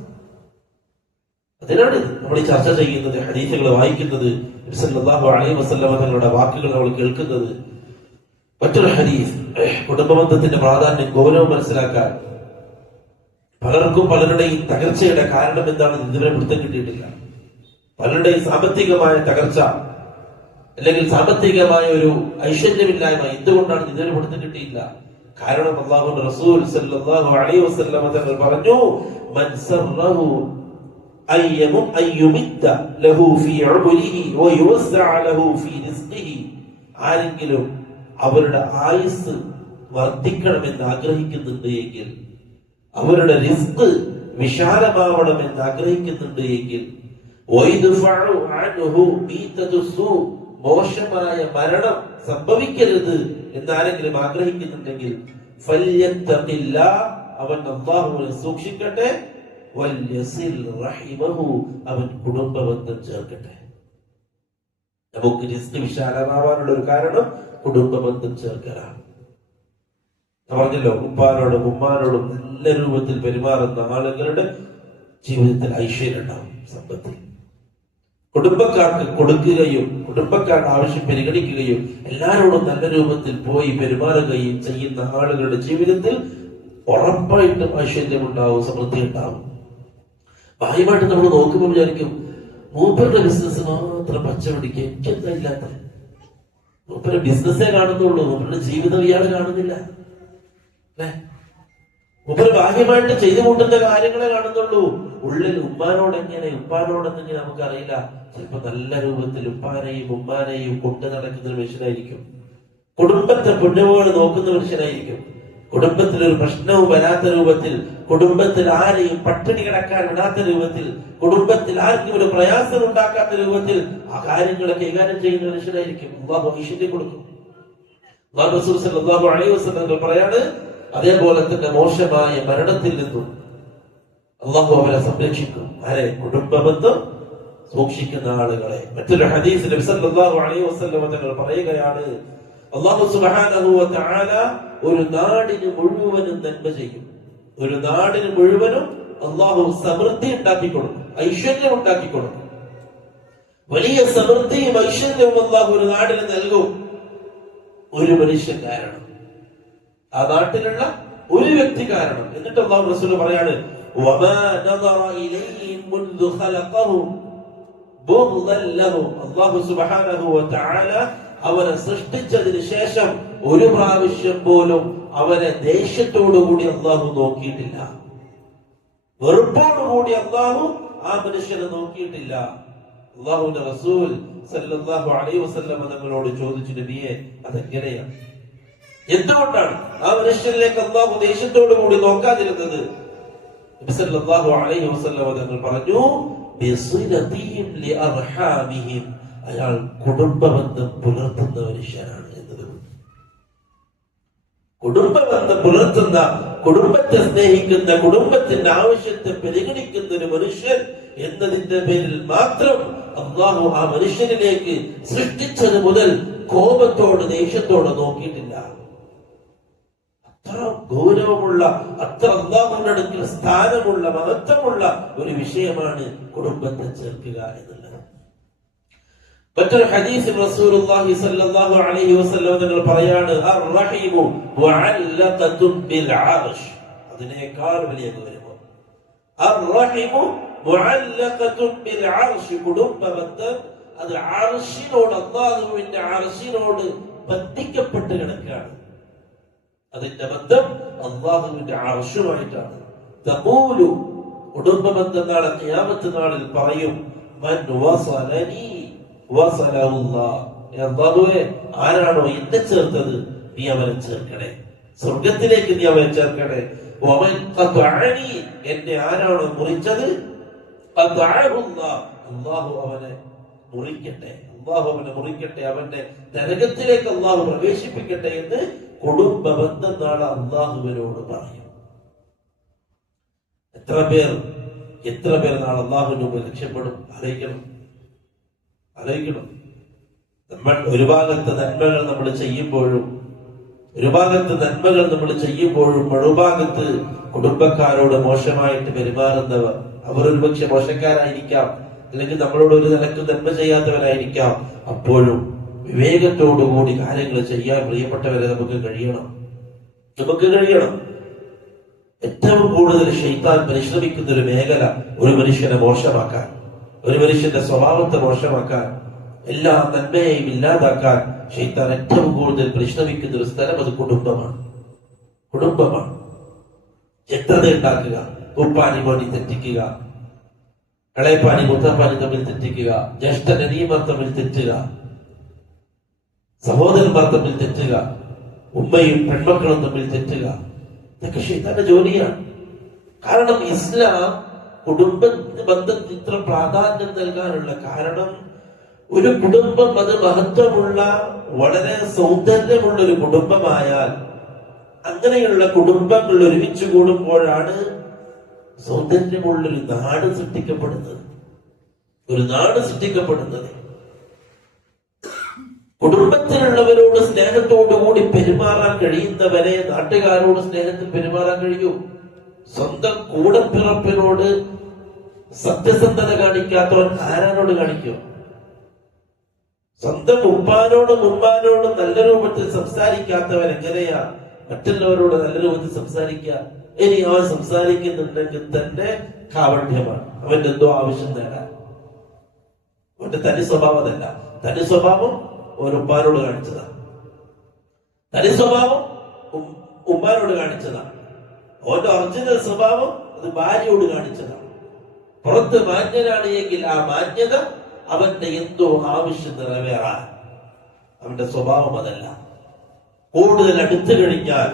അതിനാണ് നമ്മൾ ഈ ചർച്ച ചെയ്യുന്നത്, ഹദീസുകൾ വായിക്കുന്നത്, നബി സല്ലല്ലാഹു അലൈഹി വസല്ലം തങ്ങളുടെ വാക്കുകൾ നമ്മൾ കേൾക്കുന്നത്. മറ്റൊരു ഹദീസ്, കുടുംബബന്ധത്തിന്റെ പ്രാധാന്യം, ഗൗരവം മനസ്സിലാക്കാൻ പലർക്കും പലരുടെയും തകർച്ചയുടെ കാരണം എന്താണെന്ന് ഇതുവരെ പിടുത്തം കിട്ടിയിട്ടില്ല. പലരുടെയും സാമ്പത്തികമായ തകർച്ച, അല്ലെങ്കിൽ സാമ്പത്തികമായ ഒരു ഐശ്വര്യമില്ലായ്മ എന്തുകൊണ്ടാണ് ഇതുവരെ പിടുത്തം കിട്ടിയില്ല? കാരണം അല്ലാഹുവിന്റെ റസൂൽ സല്ലല്ലാഹു അലൈഹി വസല്ലം തങ്ങൾ പറഞ്ഞു, മൻ സറഹു അയ്യുമിദ്ദ ലഹു ഫീ ഉബുലിഹി വയുവസ്സഅ ലഹു ഫീ റിസ്ഖിഹി, ആരെങ്കിലും അവരുടെ ആയുസ് വർദ്ധിക്കണമെന്ന് ആഗ്രഹിക്കുന്നുണ്ട് എങ്കിൽ, അവരുടെ റിസ്ക് വിശാലമാവണമെന്ന് ആഗ്രഹിക്കുന്നുണ്ട് എങ്കിൽ, മോശമായ മരണം സംഭവിക്കരുത് എന്നാരെങ്കിലും ആഗ്രഹിക്കുന്നുണ്ടെങ്കിൽ, അവൻ അല്ലാഹുവിനെ സൂക്ഷിക്കട്ടെ, അവൻ കുടുംബബന്ധം ചേർക്കട്ടെ. നമുക്ക് റിസ്ക് വിശാലമാവാനുള്ള ഒരു കാരണം കുടുംബബന്ധം ചേർക്കലാണ്. പറഞ്ഞല്ലോ, ഉപ്പാനോടും ഉമ്മാനോടും നല്ല രൂപത്തിൽ പെരുമാറുന്ന ആളുകളുടെ ജീവിതത്തിൽ ഐശ്വര്യം ഉണ്ടാവും, സമ്പത്തിൽ. കുടുംബക്കാർക്ക് കൊടുക്കുകയും കുടുംബക്കാരുടെ ആവശ്യം പരിഗണിക്കുകയും എല്ലാവരോടും നല്ല രൂപത്തിൽ പോയി പെരുമാറുകയും ചെയ്യുന്ന ആളുകളുടെ ജീവിതത്തിൽ ഉറപ്പായിട്ടും ഐശ്വര്യം ഉണ്ടാവും, സമൃദ്ധി ഉണ്ടാവും. ബാഹ്യമായിട്ട് നമ്മൾ നോക്കുമ്പോൾ വിചാരിക്കും, മൂപ്പരുടെ ബിസിനസ് മാത്രം പച്ച പിടിക്കുക, എനിക്കെന്താ ഇല്ലാത്ത. മൂപ്പരുടെ ബിസിനസ്സേ കാണുന്നുള്ളൂ, മൂപ്പരുടെ ജീവിതം ഇയാൾ കാണുന്നില്ല. അല്ലെ? മൂപ്പര് ബാഹ്യമായിട്ട് ചെയ്തു കൂട്ടുന്ന കാര്യങ്ങളെ കാണുന്നുള്ളൂ. ഉള്ളിൽ ഉപ്പാനോടെങ്ങനെ നമുക്കറിയില്ല. ചിലപ്പോ നല്ല രൂപത്തിൽ ഉപ്പാനെയും ഉമ്മാനെയും കൊണ്ടു നടക്കുന്ന ഒരു മനുഷ്യനായിരിക്കും. കുടുംബത്തെ പൊന്നുപോലെ നോക്കുന്ന മനുഷ്യനായിരിക്കും. കുടുംബത്തിൽ ഒരു പ്രശ്നവും വരാത്ത രൂപത്തിൽ, കുടുംബത്തിൽ ആരെയും പട്ടിണി കിടക്കാൻ ഇടാത്ത രൂപത്തിൽ, കുടുംബത്തിൽ ആർക്കും ഒരു പ്രയാസം ഉണ്ടാക്കാത്ത രൂപത്തിൽ ആ കാര്യങ്ങളെ കൈകാര്യം ചെയ്യുന്ന മനുഷ്യനായിരിക്കും. അല്ലാഹു ഐശ്വര്യം കൊടുക്കും. അല്ലാഹു റസൂൽ സല്ലല്ലാഹു അലൈഹി വസല്ലം പറയാണ്, അതേപോലെ തന്നെ മോശമായ മരണത്തിൽ നിന്നും അല്ലാഹു അവരെ സംരക്ഷിക്കും. ആരെ? കുടുംബബന്ധം സൂക്ഷിക്കുന്ന ആളുകളെ. മറ്റൊരു ഹദീസിൽ നബി സല്ലല്ലാഹു അലൈഹി വസല്ലം തങ്ങൾ പറയുകയാണ്, അല്ലാഹു സുബ്ഹാനഹു വ തആല ഒരു നാടിന് മുഴുവനും നന്മ ചെയ്യും. ഒരു നാടിന് മുഴുവനും അല്ലാഹു സമൃദ്ധി ഉണ്ടാക്കി കൊടുക്കും, ഐശ്വര്യം ഉണ്ടാക്കി കൊടുക്കും. വലിയ സമൃദ്ധിയും ഐശ്വര്യവും അല്ലാഹു ഒരു നാടിന് നൽകും. ഒരു മനുഷ്യൻ കാരണം, ആ നാട്ടിലുള്ള ഒരു വ്യക്തി കാരണം. എന്നിട്ട് അല്ലാഹു റസൂൽ പറയാണ്, വമാ നദറ ഇലൈഹിം മുൻദു ഖലഖഹും ബുഗ്ദൻ ലഹു. അല്ലാഹു സുബ്ഹാനഹു വ തആല അവരെ സൃഷ്ടിച്ചതിന് ശേഷം ഒരു പ്രാവശ്യം പോലും അവരെ ദേഷ്യത്തോടുകൂടി അല്ലാഹു നോക്കിയിട്ടില്ല. വെറുപ്പോടുകൂടി അല്ലാഹു ആ മനുഷ്യനെ നോക്കിയിട്ടില്ല. അല്ലാഹുവിന്റെ റസൂൽ സല്ലല്ലാഹു അലൈഹി വസല്ലം തങ്ങളോട് ചോദിച്ചു, നബിയെ അതെങ്ങനെയാണ്? എന്തുകൊണ്ടാണ് ആ മനുഷ്യനിലേക്ക് അല്ലാഹു ദേഷ്യത്തോടു കൂടി നോക്കാതിരുന്നത്? നബി സല്ലല്ലാഹു അലൈഹി വസല്ലം തങ്ങൾ പറഞ്ഞു, ബിസിലതിഹിം ലിഅർഹാമിഹിം. അയാൾ കുടുംബബന്ധം പുലർത്തുന്ന മനുഷ്യനാണ് എന്നതുകൊണ്ട്. കുടുംബബന്ധം പുലർത്തുന്ന, കുടുംബത്തെ സ്നേഹിക്കുന്ന, കുടുംബത്തിന്റെ ആവശ്യത്തെ പരിഗണിക്കുന്ന ഒരു മനുഷ്യൻ എന്നതിന്റെ പേരിൽ മാത്രം അല്ലാഹു ആ മനുഷ്യനിലേക്ക് സൃഷ്ടിച്ചത് മുതൽ കോപത്തോട് ദേഷ്യത്തോട് നോക്കിയിട്ടില്ല. അത്ര ഗൗരവമുള്ള, അത്ര അല്ലാഹുവിന്റെ അടുക്കൽ സ്ഥാനമുള്ള, മഹത്വമുള്ള ഒരു വിഷയമാണ് കുടുംബത്തെ ചേർക്കുക എന്നുള്ളത്. മറ്റൊരു ഹദീസിൽ റസൂലുള്ളാഹി സ്വല്ലല്ലാഹു അലൈഹി വസല്ലം തങ്ങൾ പറയാണ്, അർറഹീമു മുഅല്ലഖതുൻ ബിൽ അർശ്. അതിനേക്കാൾ വലിയ ഗൗരവം അർറഹീമു മുഅല്ലഖതുൻ ബിൽ അർശ്. കുടുംബബന്ധം അത് അർശിനോട്, അല്ലാഹുവിന്റെ അർശിനോട് ബന്ധിക്കപ്പെട്ട് കിടക്കുകയാണ്. അതിന്റെ ബന്ധം അല്ലാഹുവിന്റെ അർശുമായിട്ടാണ്. തഖൂലു, കുടുംബബന്ധം നാളെ ഖിയാമത്ത് നാളിൽ പറയും, മൻ വസലനി വസലല്ലാഹ്. അല്ലാഹുവേ, ആരാണോ എന്നെ ചേർത്തത് നീ അവനെ ചേർക്കണേ, സ്വർഗത്തിലേക്ക് നീ അവനെ ചേർക്കണേ. വമൻ ഖതഅനി, എന്നെ ആരാണോ മുറിച്ചത്, ഖതഅഹുല്ലാഹ്, അല്ലാഹു അവനെ മുറിക്കട്ടെ, അല്ലാഹു അവനെ മുറിക്കട്ടെ, അവന്റെ നരകത്തിലേക്ക് അല്ലാഹു പ്രവേശിപ്പിക്കട്ടെ എന്ന് കുടുംബ ബന്ധം നാളെ അല്ലാഹുവിനോട് പറയും. എത്ര പേർ നാളെ അല്ലാഹുവിന്റെ മുമ്പിൽ രക്ഷപ്പെടും? ആലോചിക്കണം. നമ്മൾ ഒരു ഭാഗത്ത് നന്മകൾ നമ്മൾ ചെയ്യുമ്പോഴും മറുഭാഗത്ത് കുടുംബക്കാരോട് മോശമായിട്ട് പെരുമാറുന്നവർ, അവർ ഒരുപക്ഷെ മോശക്കാരായിരിക്കാം, അല്ലെങ്കിൽ നമ്മളോട് ഒരു നിലക്ക് നന്മ ചെയ്യാത്തവരായിരിക്കാം. അപ്പോഴും വിവേകത്തോടുകൂടി കാര്യങ്ങൾ ചെയ്യാൻ പ്രിയപ്പെട്ടവരെ നമുക്ക് കഴിയണം. ഏറ്റവും കൂടുതൽ ശൈത്താൻ പരിശ്രമിക്കുന്ന ഒരു മേഖല ഒരു മനുഷ്യനെ മോശമാക്കാൻ, ഒരു മനുഷ്യന്റെ സ്വഭാവത്തെ മോശമാക്കാൻ, എല്ലാ നന്മയെയും ഇല്ലാതാക്കാൻ ശൈത്താൻ ഏറ്റവും കൂടുതൽ പരിശ്രമിക്കുന്ന ഒരു സ്ഥലം അത് കുടുംബമാണ്. ചിത്രത ഉണ്ടാക്കുക, ഉപ്പാനി മോനി തെറ്റിക്കുക, ഇളയപ്പാനി മുത്തപ്പാനി തമ്മിൽ തെറ്റിക്കുക, ജ്യേഷ്ഠനീയമാർ തമ്മിൽ തെറ്റുക, സഹോദരന്മാർ തമ്മിൽ തെറ്റുക, ഉമ്മയും പെൺമക്കളും തമ്മിൽ തെറ്റുക, ഇതൊക്കെ ശൈത്താന്റെ ജോലിയാണ്. കാരണം ഇസ്ലാം കുടുംബ ബന്ധത്തിന് ഇത്ര പ്രാധാന്യം നൽകാനുള്ള കാരണം, ഒരു കുടുംബം അത് മഹത്വമുള്ള, വളരെ സൗന്ദര്യമുള്ള ഒരു കുടുംബമായാൽ, അങ്ങനെയുള്ള കുടുംബങ്ങൾ ഒരുമിച്ച് കൂടുമ്പോഴാണ് സൗന്ദര്യമുള്ളൊരു നാട് സൃഷ്ടിക്കപ്പെടുന്നത്. കുടുംബത്തിലുള്ളവരോട് സ്നേഹത്തോടുകൂടി പെരുമാറാൻ കഴിയുന്നവരെ നാട്ടുകാരോട് സ്നേഹത്തിൽ പെരുമാറാൻ കഴിയൂ. സ്വന്തം കൂടപ്പിറപ്പിനോട് സത്യസന്ധത കാണിക്കാത്തവൻ ആരാനോട് കാണിക്കും? സ്വന്തം ഉപ്പാനോടും ഉമ്മാനോടും നല്ല രൂപത്തിൽ സംസാരിക്കാത്തവൻ എങ്ങനെയാ മറ്റുള്ളവരോട് നല്ല രൂപത്തിൽ സംസാരിക്കുക? ഇനി അവൻ സംസാരിക്കുന്നുണ്ടെങ്കിൽ തന്നെ കാവണ്യമാണ്, അവന്റെ എന്തോ ആവശ്യം നേടാൻ. അവന്റെ തനി സ്വഭാവമല്ല. തനി സ്വഭാവം ഒരു ഉപ്പാനോട് കാണിച്ചതാണ്. തനി സ്വഭാവം ഉമ്മാനോട് കാണിച്ചതാണ്. അവന്റെ ഒറിജിനൽ സ്വഭാവം അത് ഭാര്യയോട് കാണിച്ചതാണ്. പുറത്ത് മാന്യനാണ് എങ്കിൽ ആ മാന്യത അവന്റെ എന്തോ ആവശ്യം നിറവേറാൻ. അവന്റെ സ്വഭാവം അതല്ല. കൂടുതൽ അടുത്തു കഴിഞ്ഞാൽ,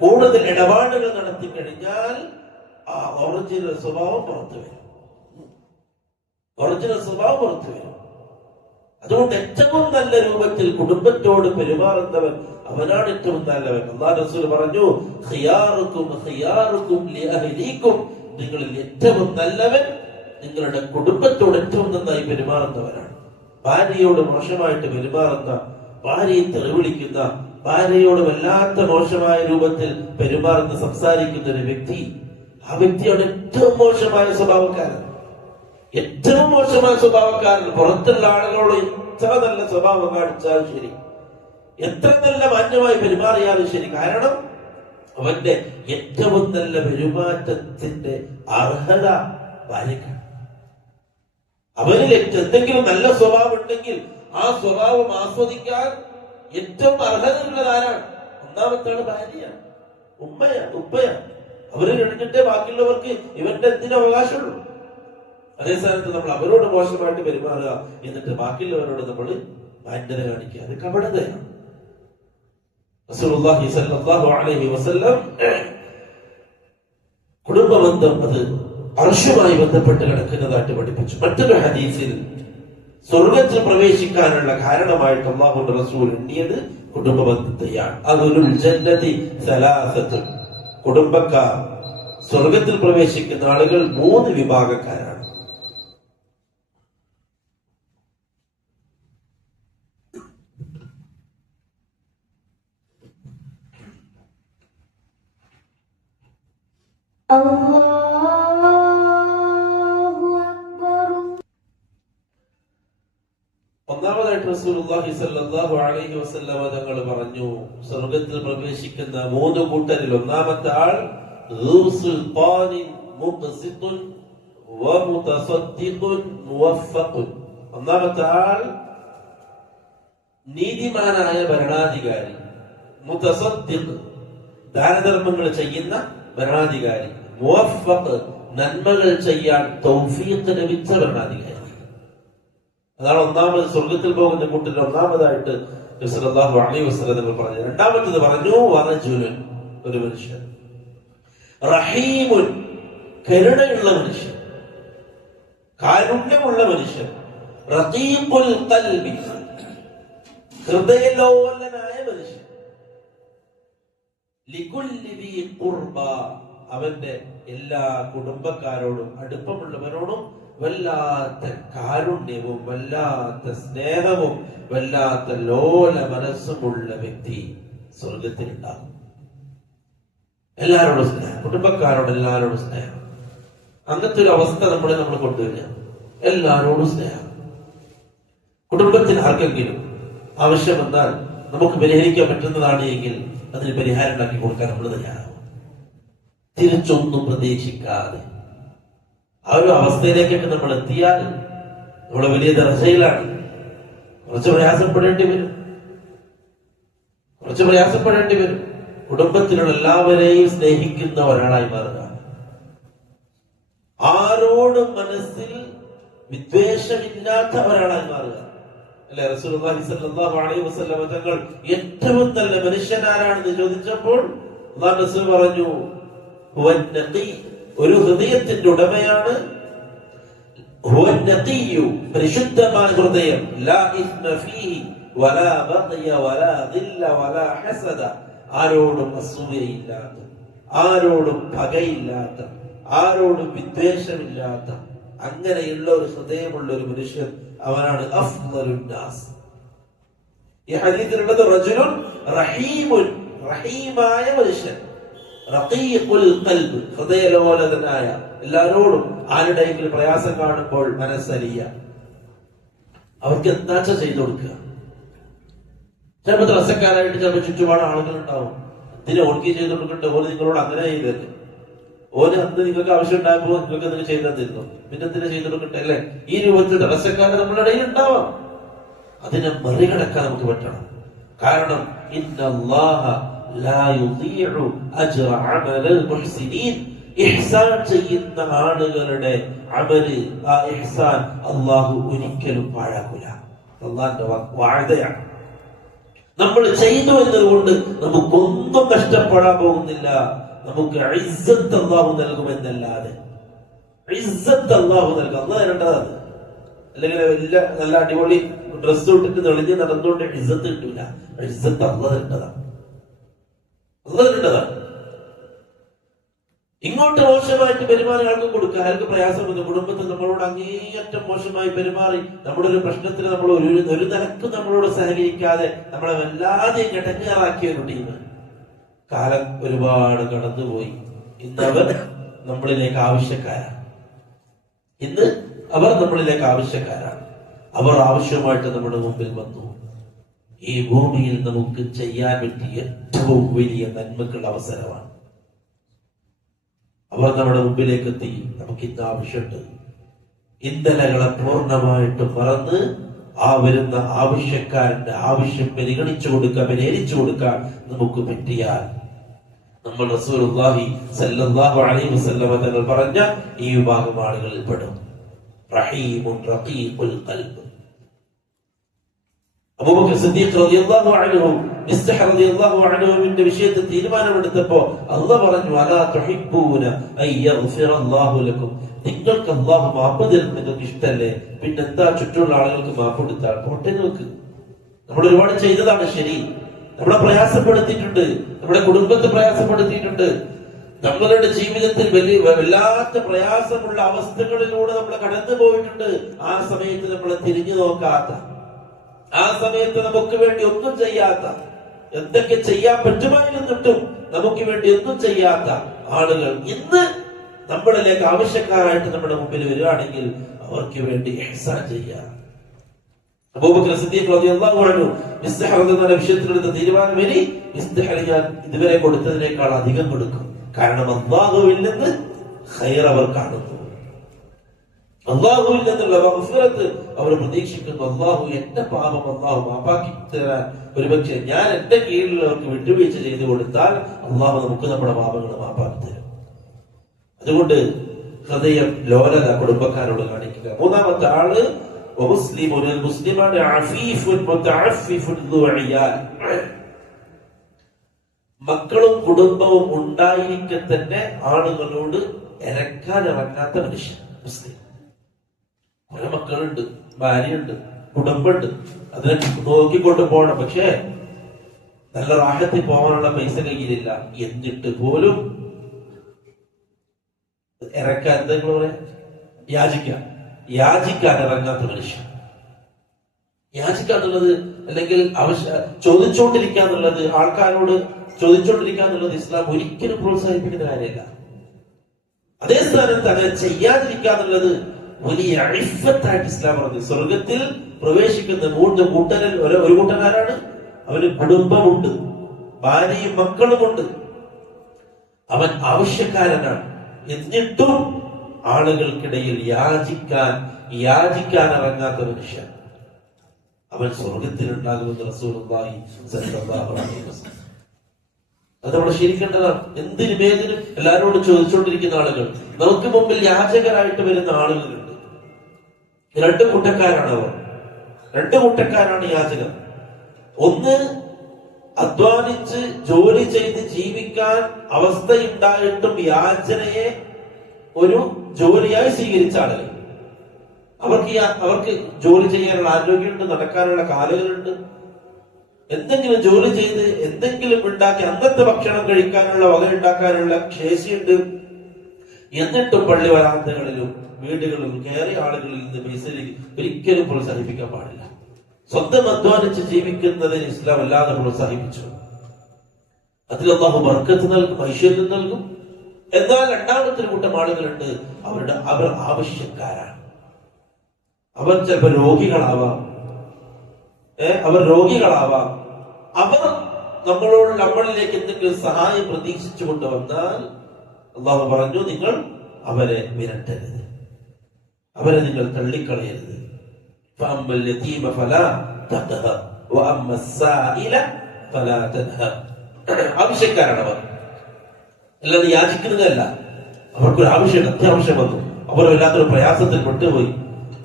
കൂടുതൽ ഇടപാടുകൾ നടത്തി കഴിഞ്ഞാൽ ആ ഒറിജിനൽ സ്വഭാവം പുറത്തു വരും. ഒറിജിനൽ സ്വഭാവം പുറത്തു വരും. അതുകൊണ്ട് ഏറ്റവും നല്ല രൂപത്തിൽ കുടുംബത്തോട് പെരുമാറുന്നവൻ അവനാണ് ഏറ്റവും നല്ലവൻ. അല്ലാഹു റസൂൽ പറഞ്ഞു, ഖിയാറുക്കും ഖിയാറുക്കും ലിഅഹ്ലിക്കും, നിങ്ങളിൽ ഏറ്റവും നല്ലവൻ നിങ്ങളുടെ കുടുംബത്തോട് ഏറ്റവും നന്നായി പെരുമാറുന്നവരാണ്. ഭാര്യയോട് മോശമായിട്ട് പെരുമാറുന്ന, ഭാര്യയെ തെറിവിളിക്കുന്ന, ഭാര്യയോട് വല്ലാത്ത മോശമായ രൂപത്തിൽ പെരുമാറുന്ന, സംസാരിക്കുന്ന ഒരു വ്യക്തി, ആ വ്യക്തിയാണ് ഏറ്റവും മോശമായ സ്വഭാവക്കാരൻ. ഏറ്റവും മോശമായ സ്വഭാവക്കാരൻ. പുറത്തുള്ള ആളുകളോട് എത്ര നല്ല സ്വഭാവം കാണിച്ചാലും ശരി, എത്ര നല്ല മാന്യമായി പെരുമാറിയാലും ശരി, കാരണം അവന്റെ ഏറ്റവും നല്ല പെരുമാറ്റത്തിന്റെ അർഹത ഭാര്യക്കാണ്. അവനിൽ എന്തെങ്കിലും നല്ല സ്വഭാവം ഉണ്ടെങ്കിൽ ആ സ്വഭാവം ആസ്വദിക്കാൻ ഏറ്റവും അർഹതയുള്ളത് ആരാണ്? ഒന്നാമത്താണ് ഭാര്യയാണ്, ഉമ്മയാണ്, ഉപ്പയാണ്. അവര് കഴിഞ്ഞിട്ടേ ബാക്കിയുള്ളവർക്ക് ഇവന്റെ എന്തിനും അവകാശമുള്ളൂ. അതേ സ്ഥാനത്ത് നമ്മൾ അവരോട് മോശമായിട്ട് പെരുമാറുക, എന്നിട്ട് ബാക്കിയുള്ളവരോട് നമ്മൾ മാന്യത കാണിക്കുക, അത് കപടതയാണ്. റസൂലുള്ളാഹി സ്വല്ലല്ലാഹു അലൈഹി വസല്ലം കുടുംബബന്ധം അത് അർശുമായി ബന്ധപ്പെട്ട് കിടക്കുന്നതായിട്ട് പഠിപ്പിച്ചു. മറ്റൊരു ഹദീസിൽ സ്വർഗത്തിൽ പ്രവേശിക്കാനുള്ള കാരണമായിട്ട് അല്ലാഹുവിന്റെ റസൂൽ എണ്ണിയത് കുടുംബബന്ധത്തെയാണ്. അദുലുൽ ജന്നതി സലാസത്തുൻ, കുടുംബക്കാർ സ്വർഗത്തിൽ പ്രവേശിക്കുന്ന ആളുകൾ 3 വിഭാഗക്കാരാണ്. ഒന്നാമതായിട്ട് റസൂലുള്ളാഹി സ്വല്ലല്ലാഹു അലൈഹി വസല്ലം തങ്ങൾ പറഞ്ഞു, സ്വർഗ്ഗത്തിൽ പ്രവേശിക്കുന്ന 3 കൂട്ടരിൽ ഒന്നാമത്തെ ആൾ ഒന്നാമത്തെ ആൾ നീതിമാനായ ഭരണാധികാരി, മുതസദ്ദിഖ് ദാനധർമ്മങ്ങൾ ചെയ്യുന്ന ഭരണാധികാരി, മുവഫഖ് നന്മകൾ ചെയ്യാൻ തൗഫീഖ് ലഭിച്ച ഭരണാധികാരി. അതാണ് ഒന്നാമത് സ്വർഗത്തിൽ പോകുന്ന കൂട്ടത്തിൽ ഒന്നാമതായിട്ട് റസൂലുള്ളാഹി അലൈഹി വസല്ലം പറഞ്ഞു. രണ്ടാമത്തേത് പറഞ്ഞു വറജുലുൻ, ഒരു മനുഷ്യൻ, റഹീമുൻ കരുണയുള്ള മനുഷ്യൻ, കാരുണ്യമുള്ള മനുഷ്യൻ, റഖീഖുൽ ഖൽബി ഹൃദയലോലനായ മനുഷ്യൻ, ലികുല്ലി ദീ ഖുർബ അവന്റെ എല്ലാ കുടുംബക്കാരോടും അടുപ്പമുള്ളവരോടും വല്ലാത്ത കാരുണ്യവും വല്ലാത്ത സ്നേഹവും വല്ലാത്ത ലോല മനസ്സുമുള്ള വ്യക്തി സ്വർഗത്തിൽ ഉണ്ടാകും. എല്ലാവരോടും സ്നേഹം, കുടുംബക്കാരോട് എല്ലാവരോടും സ്നേഹം. അങ്ങനത്തെ ഒരു അവസ്ഥ നമ്മൾ കൊണ്ടുവരിക. എല്ലാവരോടും സ്നേഹം. കുടുംബത്തിന് ആർക്കെങ്കിലും ആവശ്യം വന്നാൽ നമുക്ക് പരിഹരിക്കാൻ പറ്റുന്നതാണ് എങ്കിൽ അതിന് പരിഹാരം ഉണ്ടാക്കി കൊടുക്കാൻ നമ്മൾ തയ്യാറാവും. തിരിച്ചൊന്നും പ്രതീക്ഷിക്കാതെ ആ ഒരു അവസ്ഥയിലേക്കൊക്കെ നമ്മൾ എത്തിയാൽ നമ്മൾ വലിയ ദർജയിലാണ്. കുറച്ച് പ്രയാസപ്പെടേണ്ടി വരും. കുടുംബത്തിലുള്ള എല്ലാവരെയും സ്നേഹിക്കുന്ന ഒരാളായി മാറുക, ആരോടും മനസ്സിൽ വിദ്വേഷമില്ലാത്ത ഒരാളായി മാറുക. അല്ലെ റസൂലുള്ളാഹി സ്വല്ലല്ലാഹു അലൈഹി വസല്ലം തങ്ങൾ ഏറ്റവും നല്ല മനുഷ്യൻ ആരാണെന്ന് ചോദിച്ചപ്പോൾ അല്ലാഹു റസൂൽ പറഞ്ഞു, ഹുവൻ നഖി, ഒരു ഹൃദയത്തിന്റെ ഉടമയാണ്, ഹുവൻ നഖിയു പരിശുദ്ധമായ ഹൃദയം, ലാ ഇസ്മ ഫീഹി വലാ ബഗ്യ വലാ ദില്ല വലാ ഹസദ, ആരോടും അസൂയയില്ലാത്ത, ആരോടും പകയില്ലാത്ത, ആരോടും വിദ്വേഷമില്ലാത്ത അങ്ങനെയുള്ള ഒരു ഹൃദയമുള്ള ഒരു മനുഷ്യൻ, അവനാണ് അഫ്ളലുൻ നാസ്. ഈ ഹദീസിലുള്ളത് റജുലുൻ റഹീമുൻ, റഹീമായ മനുഷ്യൻ, റഖീഖുൽ ഖൽബ് ഹൃദയലോലനായ, എല്ലാരോടും ആരുടെയെങ്കിലും പ്രയാസം കാണുമ്പോൾ മനസ്സലിയ, അവർക്ക് എന്താച്ച ചെയ്തു കൊടുക്കുക. ചിലപ്പോൾ ദ്രസക്കാരായിട്ട് ചിലപ്പോൾ ചുറ്റുപാട് ആളുകൾ ഉണ്ടാവും. എന്തിനാ ഓർക്ക് ചെയ്തു കൊടുക്കട്ടെ, ഓര് നിങ്ങളോട് അങ്ങനെ ചെയ്തല്ലേ, ഓര് അന്ന് നിങ്ങൾക്ക് ആവശ്യം ഉണ്ടായപ്പോ നിങ്ങൾക്ക് എന്തെങ്കിലും ചെയ്തു തരുന്നു, പിന്നെ എന്തിനാ ചെയ്തു കൊടുക്കട്ടെ അല്ലെ. ഈ രൂപത്തിൽ ദ്രസക്കാരെ നമ്മുടെ ഇടയിൽ ഉണ്ടാവാം. അതിനെ മറികടക്കാൻ നമുക്ക് പറ്റണം. കാരണം ഇന്നല്ലാഹ ലാ യുദീഉ അജ്റ അമലൽ മുഹ്സിനീൻ. ഇഹ്സാൻ ചെയ്യുന്ന ആളുകളുടെ അമല്, ആ ഇഹ്സാൻ അല്ലാഹു ഒരിക്കലും പാഴാക്കൂല. അല്ലാഹുവിന്റെ വാഅദയാണ്. നമ്മൾ ചെയ്തു എന്നതുകൊണ്ട് നമുക്കൊന്നും നഷ്ടപ്പെടാൻ പോകുന്നില്ല. നമുക്ക് ഇസ്സത്ത് അല്ലാഹു നൽകുമെന്നല്ലാതെ. ഇസ്സത്ത് അല്ലാഹു നൽകും. അല്ലാഹു തരേണ്ടതാണ്. അല്ലെങ്കിൽ വലിയ നല്ല അടിപൊളി ഡ്രസ് ഇട്ടിട്ട് തെളിഞ്ഞ് നടന്നുകൊണ്ട് ഇസ്സത്ത് കിട്ടൂല. ഇസ്സത്ത് അല്ലാഹു തരേണ്ടതാണ്. അല്ലാഹു തരേണ്ടതാണ്. ഇങ്ങോട്ട് മോശമായിട്ട് പെരുമാറി ആൾക്ക് കൊടുക്കുക. അയാൾക്ക് പ്രയാസമുണ്ട്. കുടുംബത്തിൽ നമ്മളോട് അങ്ങേയറ്റം മോശമായി പെരുമാറി നമ്മുടെ ഒരു പ്രശ്നത്തിന് നമ്മൾ ഒരു നിലക്കും നമ്മളോട് സഹകരിക്കാതെ നമ്മളെ വല്ലാതെ ഇടങ്ങേറാക്കിയ ഒരു ടീം. കാലം ഒരുപാട് കടന്നുപോയി. ഇന്ന് അവർ നമ്മളിലേക്ക് ആവശ്യക്കാരാണ്. അവർ ആവശ്യമായിട്ട് നമ്മുടെ മുമ്പിൽ വന്നു. ഈ ഭൂമിയിൽ നമുക്ക് ചെയ്യാൻ പറ്റിയ ഏറ്റവും വലിയ നന്മക്കുള്ള അവസരമാണ്. അവർ നമ്മുടെ മുമ്പിലേക്ക് എത്തി. നമുക്ക് ഇന്ന് ആവശ്യമുണ്ട്. ഇന്ധനങ്ങളെ പൂർണ്ണമായിട്ട് മറന്ന് ആ വരുന്ന ആവശ്യക്കാരന്റെ ആവശ്യം പരിഗണിച്ചു കൊടുക്കാൻ നമുക്ക് പറ്റിയാൽ നമ്മൾ റസൂലുള്ളാഹി സ്വല്ലല്ലാഹു അലൈഹി വസല്ലം തങ്ങൾ പറഞ്ഞ ഈ വിഭാഗം ആളുകളിൽ പെടും. റഹീമുൻ റഖീഖുൽ ഖൽബ്. അബൂബക്കർ സിദ്ദീഖ് റളിയല്ലാഹു അൻഹു മിസ്തഹ് റളിയല്ലാഹു അൻഹുവിന്റെ വിഷയത്തിൽ തീരുമാനമെടുത്തപ്പോൾ അല്ലാഹു പറഞ്ഞു, അലാ തുഹിബ്ബൂന അയ്യഗ്ഫിറല്ലാഹു ലക്കും. നിങ്ങൾക്ക് അല്ലാഹു മാപ്പ് തരുന്നത് നിങ്ങൾക്ക് ഇഷ്ടല്ലേ? പിന്നെന്താ ചുറ്റുമുള്ള ആളുകൾക്ക് മാപ്പ് കൊടുത്താൽ പോട്ടെ. നോക്ക്, നമ്മൾ ഒരുപാട് ചെയ്തതാണ് ശരി. നമ്മളെ പ്രയാസപ്പെടുത്തിയിട്ടുണ്ട്, നമ്മുടെ കുടുംബത്തെ പ്രയാസപ്പെടുത്തിയിട്ടുണ്ട്, നമ്മളുടെ ജീവിതത്തിൽ വല്ലാത്ത പ്രയാസമുള്ള അവസ്ഥകളിലൂടെ നമ്മൾ കടന്നു പോയിട്ടുണ്ട്. ആ സമയത്ത് നമ്മളെ തിരിഞ്ഞു നോക്കാത്ത, ആ സമയത്ത് നമുക്ക് വേണ്ടി ഒന്നും ചെയ്യാത്ത, എന്തൊക്കെ ചെയ്യാൻ പറ്റുമായിരുന്നിട്ടും നമുക്ക് വേണ്ടി ഒന്നും ചെയ്യാത്ത ആളുകൾ ഇന്ന് നമ്മളിലേക്ക് ആവശ്യക്കാരായിട്ട് നമ്മുടെ മുമ്പിൽ വരികയാണെങ്കിൽ അവർക്ക് വേണ്ടി ഇഹ്സാൻ ചെയ്യാം. അബൂബക്കർ സിദ്ദീഖ് റളിയല്ലാഹു അൻഹു മിസ്തഹ് എന്ന വിഷയത്തിലെടുത്ത തീരുമാനം, ഇനി മിസ്തഹ് ഞാൻ ഇതുവരെ കൊടുത്തതിനേക്കാൾ അധികം കൊടുക്കും. കാരണം അല്ലാഹുവിൽ നിന്ന് ഖൈർ അവർ കാണുന്നു. അല്ലാഹുവിൽ നിന്നുള്ള മഗ്ഫിറത്ത് അവർ പ്രതീക്ഷിക്കുന്നു. അല്ലാഹു എന്റെ പാപം അല്ലാഹു മാപ്പാക്കി തരാൻ ഒരുപക്ഷെ ഞാൻ എന്റെ കീഴിലുള്ളവർക്ക് വിട്ടുവീഴ്ച ചെയ്തു കൊടുത്താൽ അല്ലാഹു നമുക്ക് നമ്മുടെ പാപങ്ങൾ മാപ്പാക്കി തരും. അതുകൊണ്ട് ഹൃദയം ലോലത കുടുംബക്കാരോട് കാണിക്കുക. മൂന്നാമത്തെ ആള് മുസ്ലിമാണ് അഫീഫുൻ മുതഅഫിഫുൻ ദു ഇയാൽ. മക്കളും കുടുംബവും ഉണ്ടായിരിക്കെ തന്നെ ആളുകളോട് ഇറക്കാൻ ഇറങ്ങാത്ത മനുഷ്യൻ മുസ്ലിം. കുറെ മക്കളുണ്ട്, ഭാര്യയുണ്ട്, കുടുംബമുണ്ട്, അതിനെ നോക്കിക്കൊണ്ട് പോകണം. പക്ഷേ നല്ല റാഹത്തിൽ പോകാനുള്ള പൈസ കയ്യിലില്ല. എന്നിട്ട് പോലും ഇറക്കാൻ എന്തെങ്കിലും പറയാ, യാചിക്കാൻ ഇറങ്ങാത്ത മനുഷ്യൻ. യാചിക്കാന്നുള്ളത് അല്ലെങ്കിൽ ചോദിച്ചുകൊണ്ടിരിക്കാന്നുള്ളത്, ആൾക്കാരോട് ചോദിച്ചുകൊണ്ടിരിക്കാന്നുള്ളത് ഇസ്ലാം ഒരിക്കലും പ്രോത്സാഹിപ്പിക്കുന്ന കാര്യമല്ല. അതേ സ്ഥാനത്ത് അങ്ങനെ ചെയ്യാതിരിക്കാന്നുള്ളത് വലിയ ഇഫ്ഫത്തായിട്ട് ഇസ്ലാം പറഞ്ഞു. സ്വർഗത്തിൽ പ്രവേശിക്കുന്ന ഒരു കൂട്ടനാരാണ്? അവന് കുടുംബമുണ്ട്, ഭാര്യയും മക്കളുമുണ്ട്, അവൻ ആവശ്യക്കാരനാണ്. എന്നിട്ടും ആളുകൾക്കിടയിൽ യാചിക്കാൻ ഇറങ്ങാത്ത മനുഷ്യൻ, അവൻ സ്വർഗത്തിൽ ഉണ്ടാകുമെന്ന് റസൂലുള്ളാഹി സ്വല്ലല്ലാഹു അലൈഹി വസല്ലം. അത് നമ്മൾ ശീലിക്കേണ്ടതാണ്. എന്തിനും ഏതിനും എല്ലാവരോടും ചോദിച്ചുകൊണ്ടിരിക്കുന്ന ആളുകൾ, നമുക്ക് മുമ്പിൽ യാചകരായിട്ട് വരുന്ന ആളുകളുണ്ട്. രണ്ട് കൂട്ടക്കാരാണ് അവർ. രണ്ട് കൂട്ടക്കാരാണ് യാചകർ. ഒന്ന്, അധ്വാനിച്ച് ജോലി ചെയ്ത് ജീവിക്കാൻ അവസ്ഥയുണ്ടായിട്ടും യാചനയെ ഒരു ജോലിയായി സ്വീകരിച്ച ആളുകൾ. അവർക്ക് ജോലി ചെയ്യാനുള്ള ആരോഗ്യമുണ്ട്, നടക്കാനുള്ള കാലുകളുണ്ട്, എന്തെങ്കിലും ജോലി ചെയ്ത് എന്തെങ്കിലും ഉണ്ടാക്കി അന്നത്തെ ഭക്ഷണം കഴിക്കാനുള്ള വക ഉണ്ടാക്കാനുള്ള ശേഷിയുണ്ട്. എന്നിട്ടും പള്ളി വരാന്തകളിലും വീടുകളിലും കയറി ആളുകളിൽ നിന്ന് പൈസ ഒരിക്കലും പ്രോത്സാഹിപ്പിക്കാൻ പാടില്ല. സ്വന്തം അധ്വാനിച്ച് ജീവിക്കുന്നതിന് ഇസ്ലാം അല്ലാതെ പ്രോത്സാഹിപ്പിച്ചു. അതിൽ അല്ലാഹു ബർക്കത്ത് നൽകും, ഐശ്വര്യം നൽകും. എന്നാൽ രണ്ടാമത്തെ ഒരു കൂട്ടം ആളുകളുണ്ട്, അവർ ആവശ്യക്കാരാണ്. അവർ ചിലപ്പോൾ രോഗികളാവാം, അവർ നമ്മളിലേക്ക് എന്തെങ്കിലും സഹായം പ്രതീക്ഷിച്ചു കൊണ്ടുവന്നാൽ അല്ലാഹു പറഞ്ഞു, നിങ്ങൾ അവരെ വിരട്ടരുത്, അവരെ നിങ്ങൾ തള്ളിക്കളയരുത്. ഫഅമ്മൽ യതീമ ഫലാ തഖ്ഹർ വഅമ്മ السائل ഫലാ തൻഹർ. ആവശ്യക്കാരാണ് അവർ, അല്ലാതെ യാചിക്കുന്നതല്ല. അവർക്കൊരു ആവശ്യം, അത്യാവശ്യം വന്നു, അവർ വല്ലാത്തൊരു പ്രയാസത്തിൽ പെട്ടുപോയി.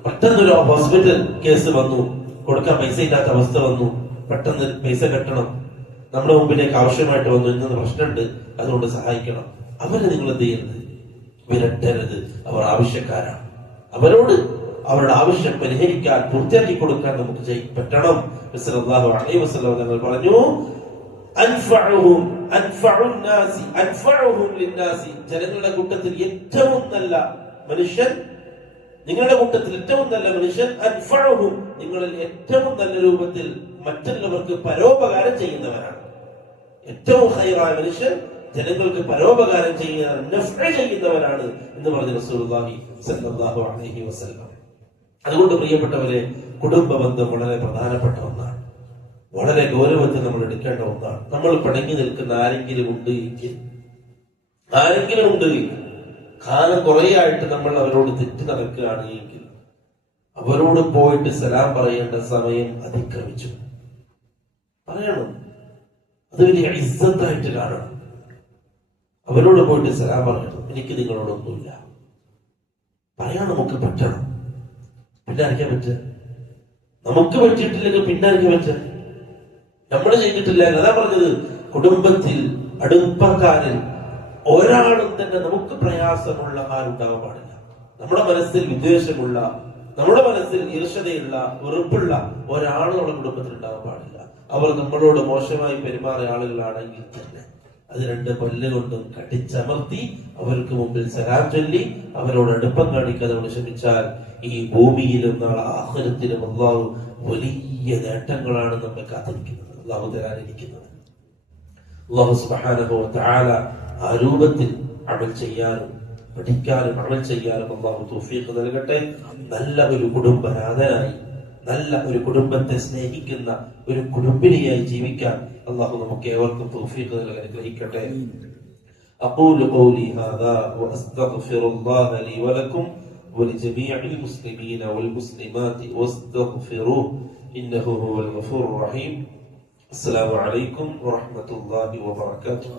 പെട്ടെന്നൊരു ഹോസ്പിറ്റൽ കേസ് വന്നു, കൊടുക്കാൻ പൈസ ഇല്ലാത്ത അവസ്ഥ വന്നു, പെട്ടെന്ന് പൈസ കെട്ടണം, നമ്മുടെ മുമ്പിലേക്ക് ആവശ്യമായിട്ട് വന്നു, ഇന്ന് പ്രശ്നമുണ്ട്, അതുകൊണ്ട് സഹായിക്കണം. അവരെ നിങ്ങൾ എന്ത് ചെയ്യരുത്, വിരട്ടരുത്. അവർ ആവശ്യക്കാരാണ്. അവരോട് അവരുടെ ആവശ്യം പരിഹരിക്കാൻ, പൂർത്തിയാക്കി കൊടുക്കാൻ നമുക്ക് പറ്റണം. സല്ലല്ലാഹു അലൈഹി വസല്ലം തങ്ങൾ പറഞ്ഞു, ജനങ്ങളുടെ കൂട്ടത്തിൽ ഏറ്റവും നല്ല മനുഷ്യൻ, നിങ്ങളുടെ കൂട്ടത്തിൽ ഏറ്റവും നല്ല മനുഷ്യൻ അൻഫഉഹും, നിങ്ങളിൽ ഏറ്റവും നല്ല രൂപത്തിൽ മറ്റുള്ളവർക്ക് പരോപകാരം ചെയ്യുന്നവരാണ്. ഏറ്റവും ഖൈറായ മനുഷ്യൻ ജനങ്ങൾക്ക് പരോപകാരം ചെയ്യുന്നവരാണ് എന്ന് പറഞ്ഞ റസൂലുള്ളാഹി സ്വല്ലല്ലാഹു അലൈഹി വസല്ലം. അതുകൊണ്ട് പ്രിയപ്പെട്ടവരെ, കുടുംബ ബന്ധം വളരെ പ്രധാനപ്പെട്ട ഒന്നാണ്, വളരെ ഗൗരവത്തിൽ നമ്മൾ എടുക്കേണ്ട ഒന്നാണ്. നമ്മൾ പിണങ്ങി നിൽക്കുന്ന ആരെങ്കിലും ഉണ്ട് എങ്കിൽ, കാലം കുറെ ആയിട്ട് നമ്മൾ അവരോട് തെറ്റി നടക്കുകയാണ് എങ്കിൽ, അവരോട് പോയിട്ട് സലാം പറയേണ്ട സമയം അതിക്രമിച്ചു. പറയണം, അത് വലിയ ഇസ്സത്തായിട്ട് കാണണം. അവരോട് പോയിട്ട് സലാം പറയണം, എനിക്ക് നിങ്ങളോടൊന്നുമില്ല പറയാൻ നമുക്ക് പറ്റണം. പിന്നെ ആയിരിക്കാൻ പറ്റുക, നമുക്ക് പറ്റിയിട്ടില്ലെങ്കിൽ പിന്നെ ആയിരിക്കാൻ പറ്റുക, നമ്മൾ ചെയ്തിട്ടില്ല. അതാ പറഞ്ഞത്, കുടുംബത്തിൽ അടുപ്പക്കാരിൽ ഒരാളും തന്നെ നമുക്ക് പ്രയാസമുള്ള ആരുണ്ടാവാൻ പാടില്ല. നമ്മുടെ മനസ്സിൽ വിദ്വേഷമുള്ള, നമ്മുടെ മനസ്സിൽ ഈർഷ്യതയുള്ള, വെറുപ്പുള്ള ഒരാൾ നമ്മുടെ കുടുംബത്തിൽ ഉണ്ടാവാൻ പാടില്ല. അവർ നമ്മളോട് മോശമായി പെരുമാറിയ ആളുകളാണെങ്കിൽ തന്നെ അത് രണ്ട് കൊല്ലുകൊണ്ടും കടിച്ചമർത്തി അവർക്ക് മുമ്പിൽ സലാം ചൊല്ലി അവരോട് അടുപ്പം കാണിക്കാതെ നമ്മൾ ശ്രമിച്ചാൽ ഈ ഭൂമിയിലും നാളെ ആഖിറത്തിലും അല്ലാഹു വലിയ നേട്ടങ്ങളാണ് നമ്മെ കാത്തിരിക്കുന്നത്, അല്ലാഹു തരാനിരിക്കുന്നത്. അല്ലാഹു സുബ്ഹാനഹു വ തആല ആ രൂപത്തിൽ അമൽ ചെയ്യാനും പഠിക്കാനും അമൽ ചെയ്യാനും അല്ലാഹു തൗഫീഖ് നൽകട്ടെ. നല്ല ഒരു കുടുംബനാഥനായി, നല്ല ഒരു കുടുംബത്തെ സ്നേഹിക്കുന്ന ഒരു കുടുംബിനിയായി ജീവിക്കാൻ അല്ലാഹു നമുക്ക് ഏവർക്കും തൗഫീഖ് നൽകി അനുഗ്രഹിക്കട്ടെ. അഖൂലു ഖൗലി ഹാദാ വഅസ്തഗ്ഫിറുല്ലാഹ ലി വലക്കും വലിജമീഇൽ മുസ്ലിമീന വൽ മുസ്ലിമാതി വസ്തഗ്ഫിറൂഹു ഇന്നഹു ഹുവൽ ഗഫൂറുർ റഹീം. അസ്സലാമു അലൈക്കും വറഹ്മത്തുള്ളാഹി വബറകാതുഹു.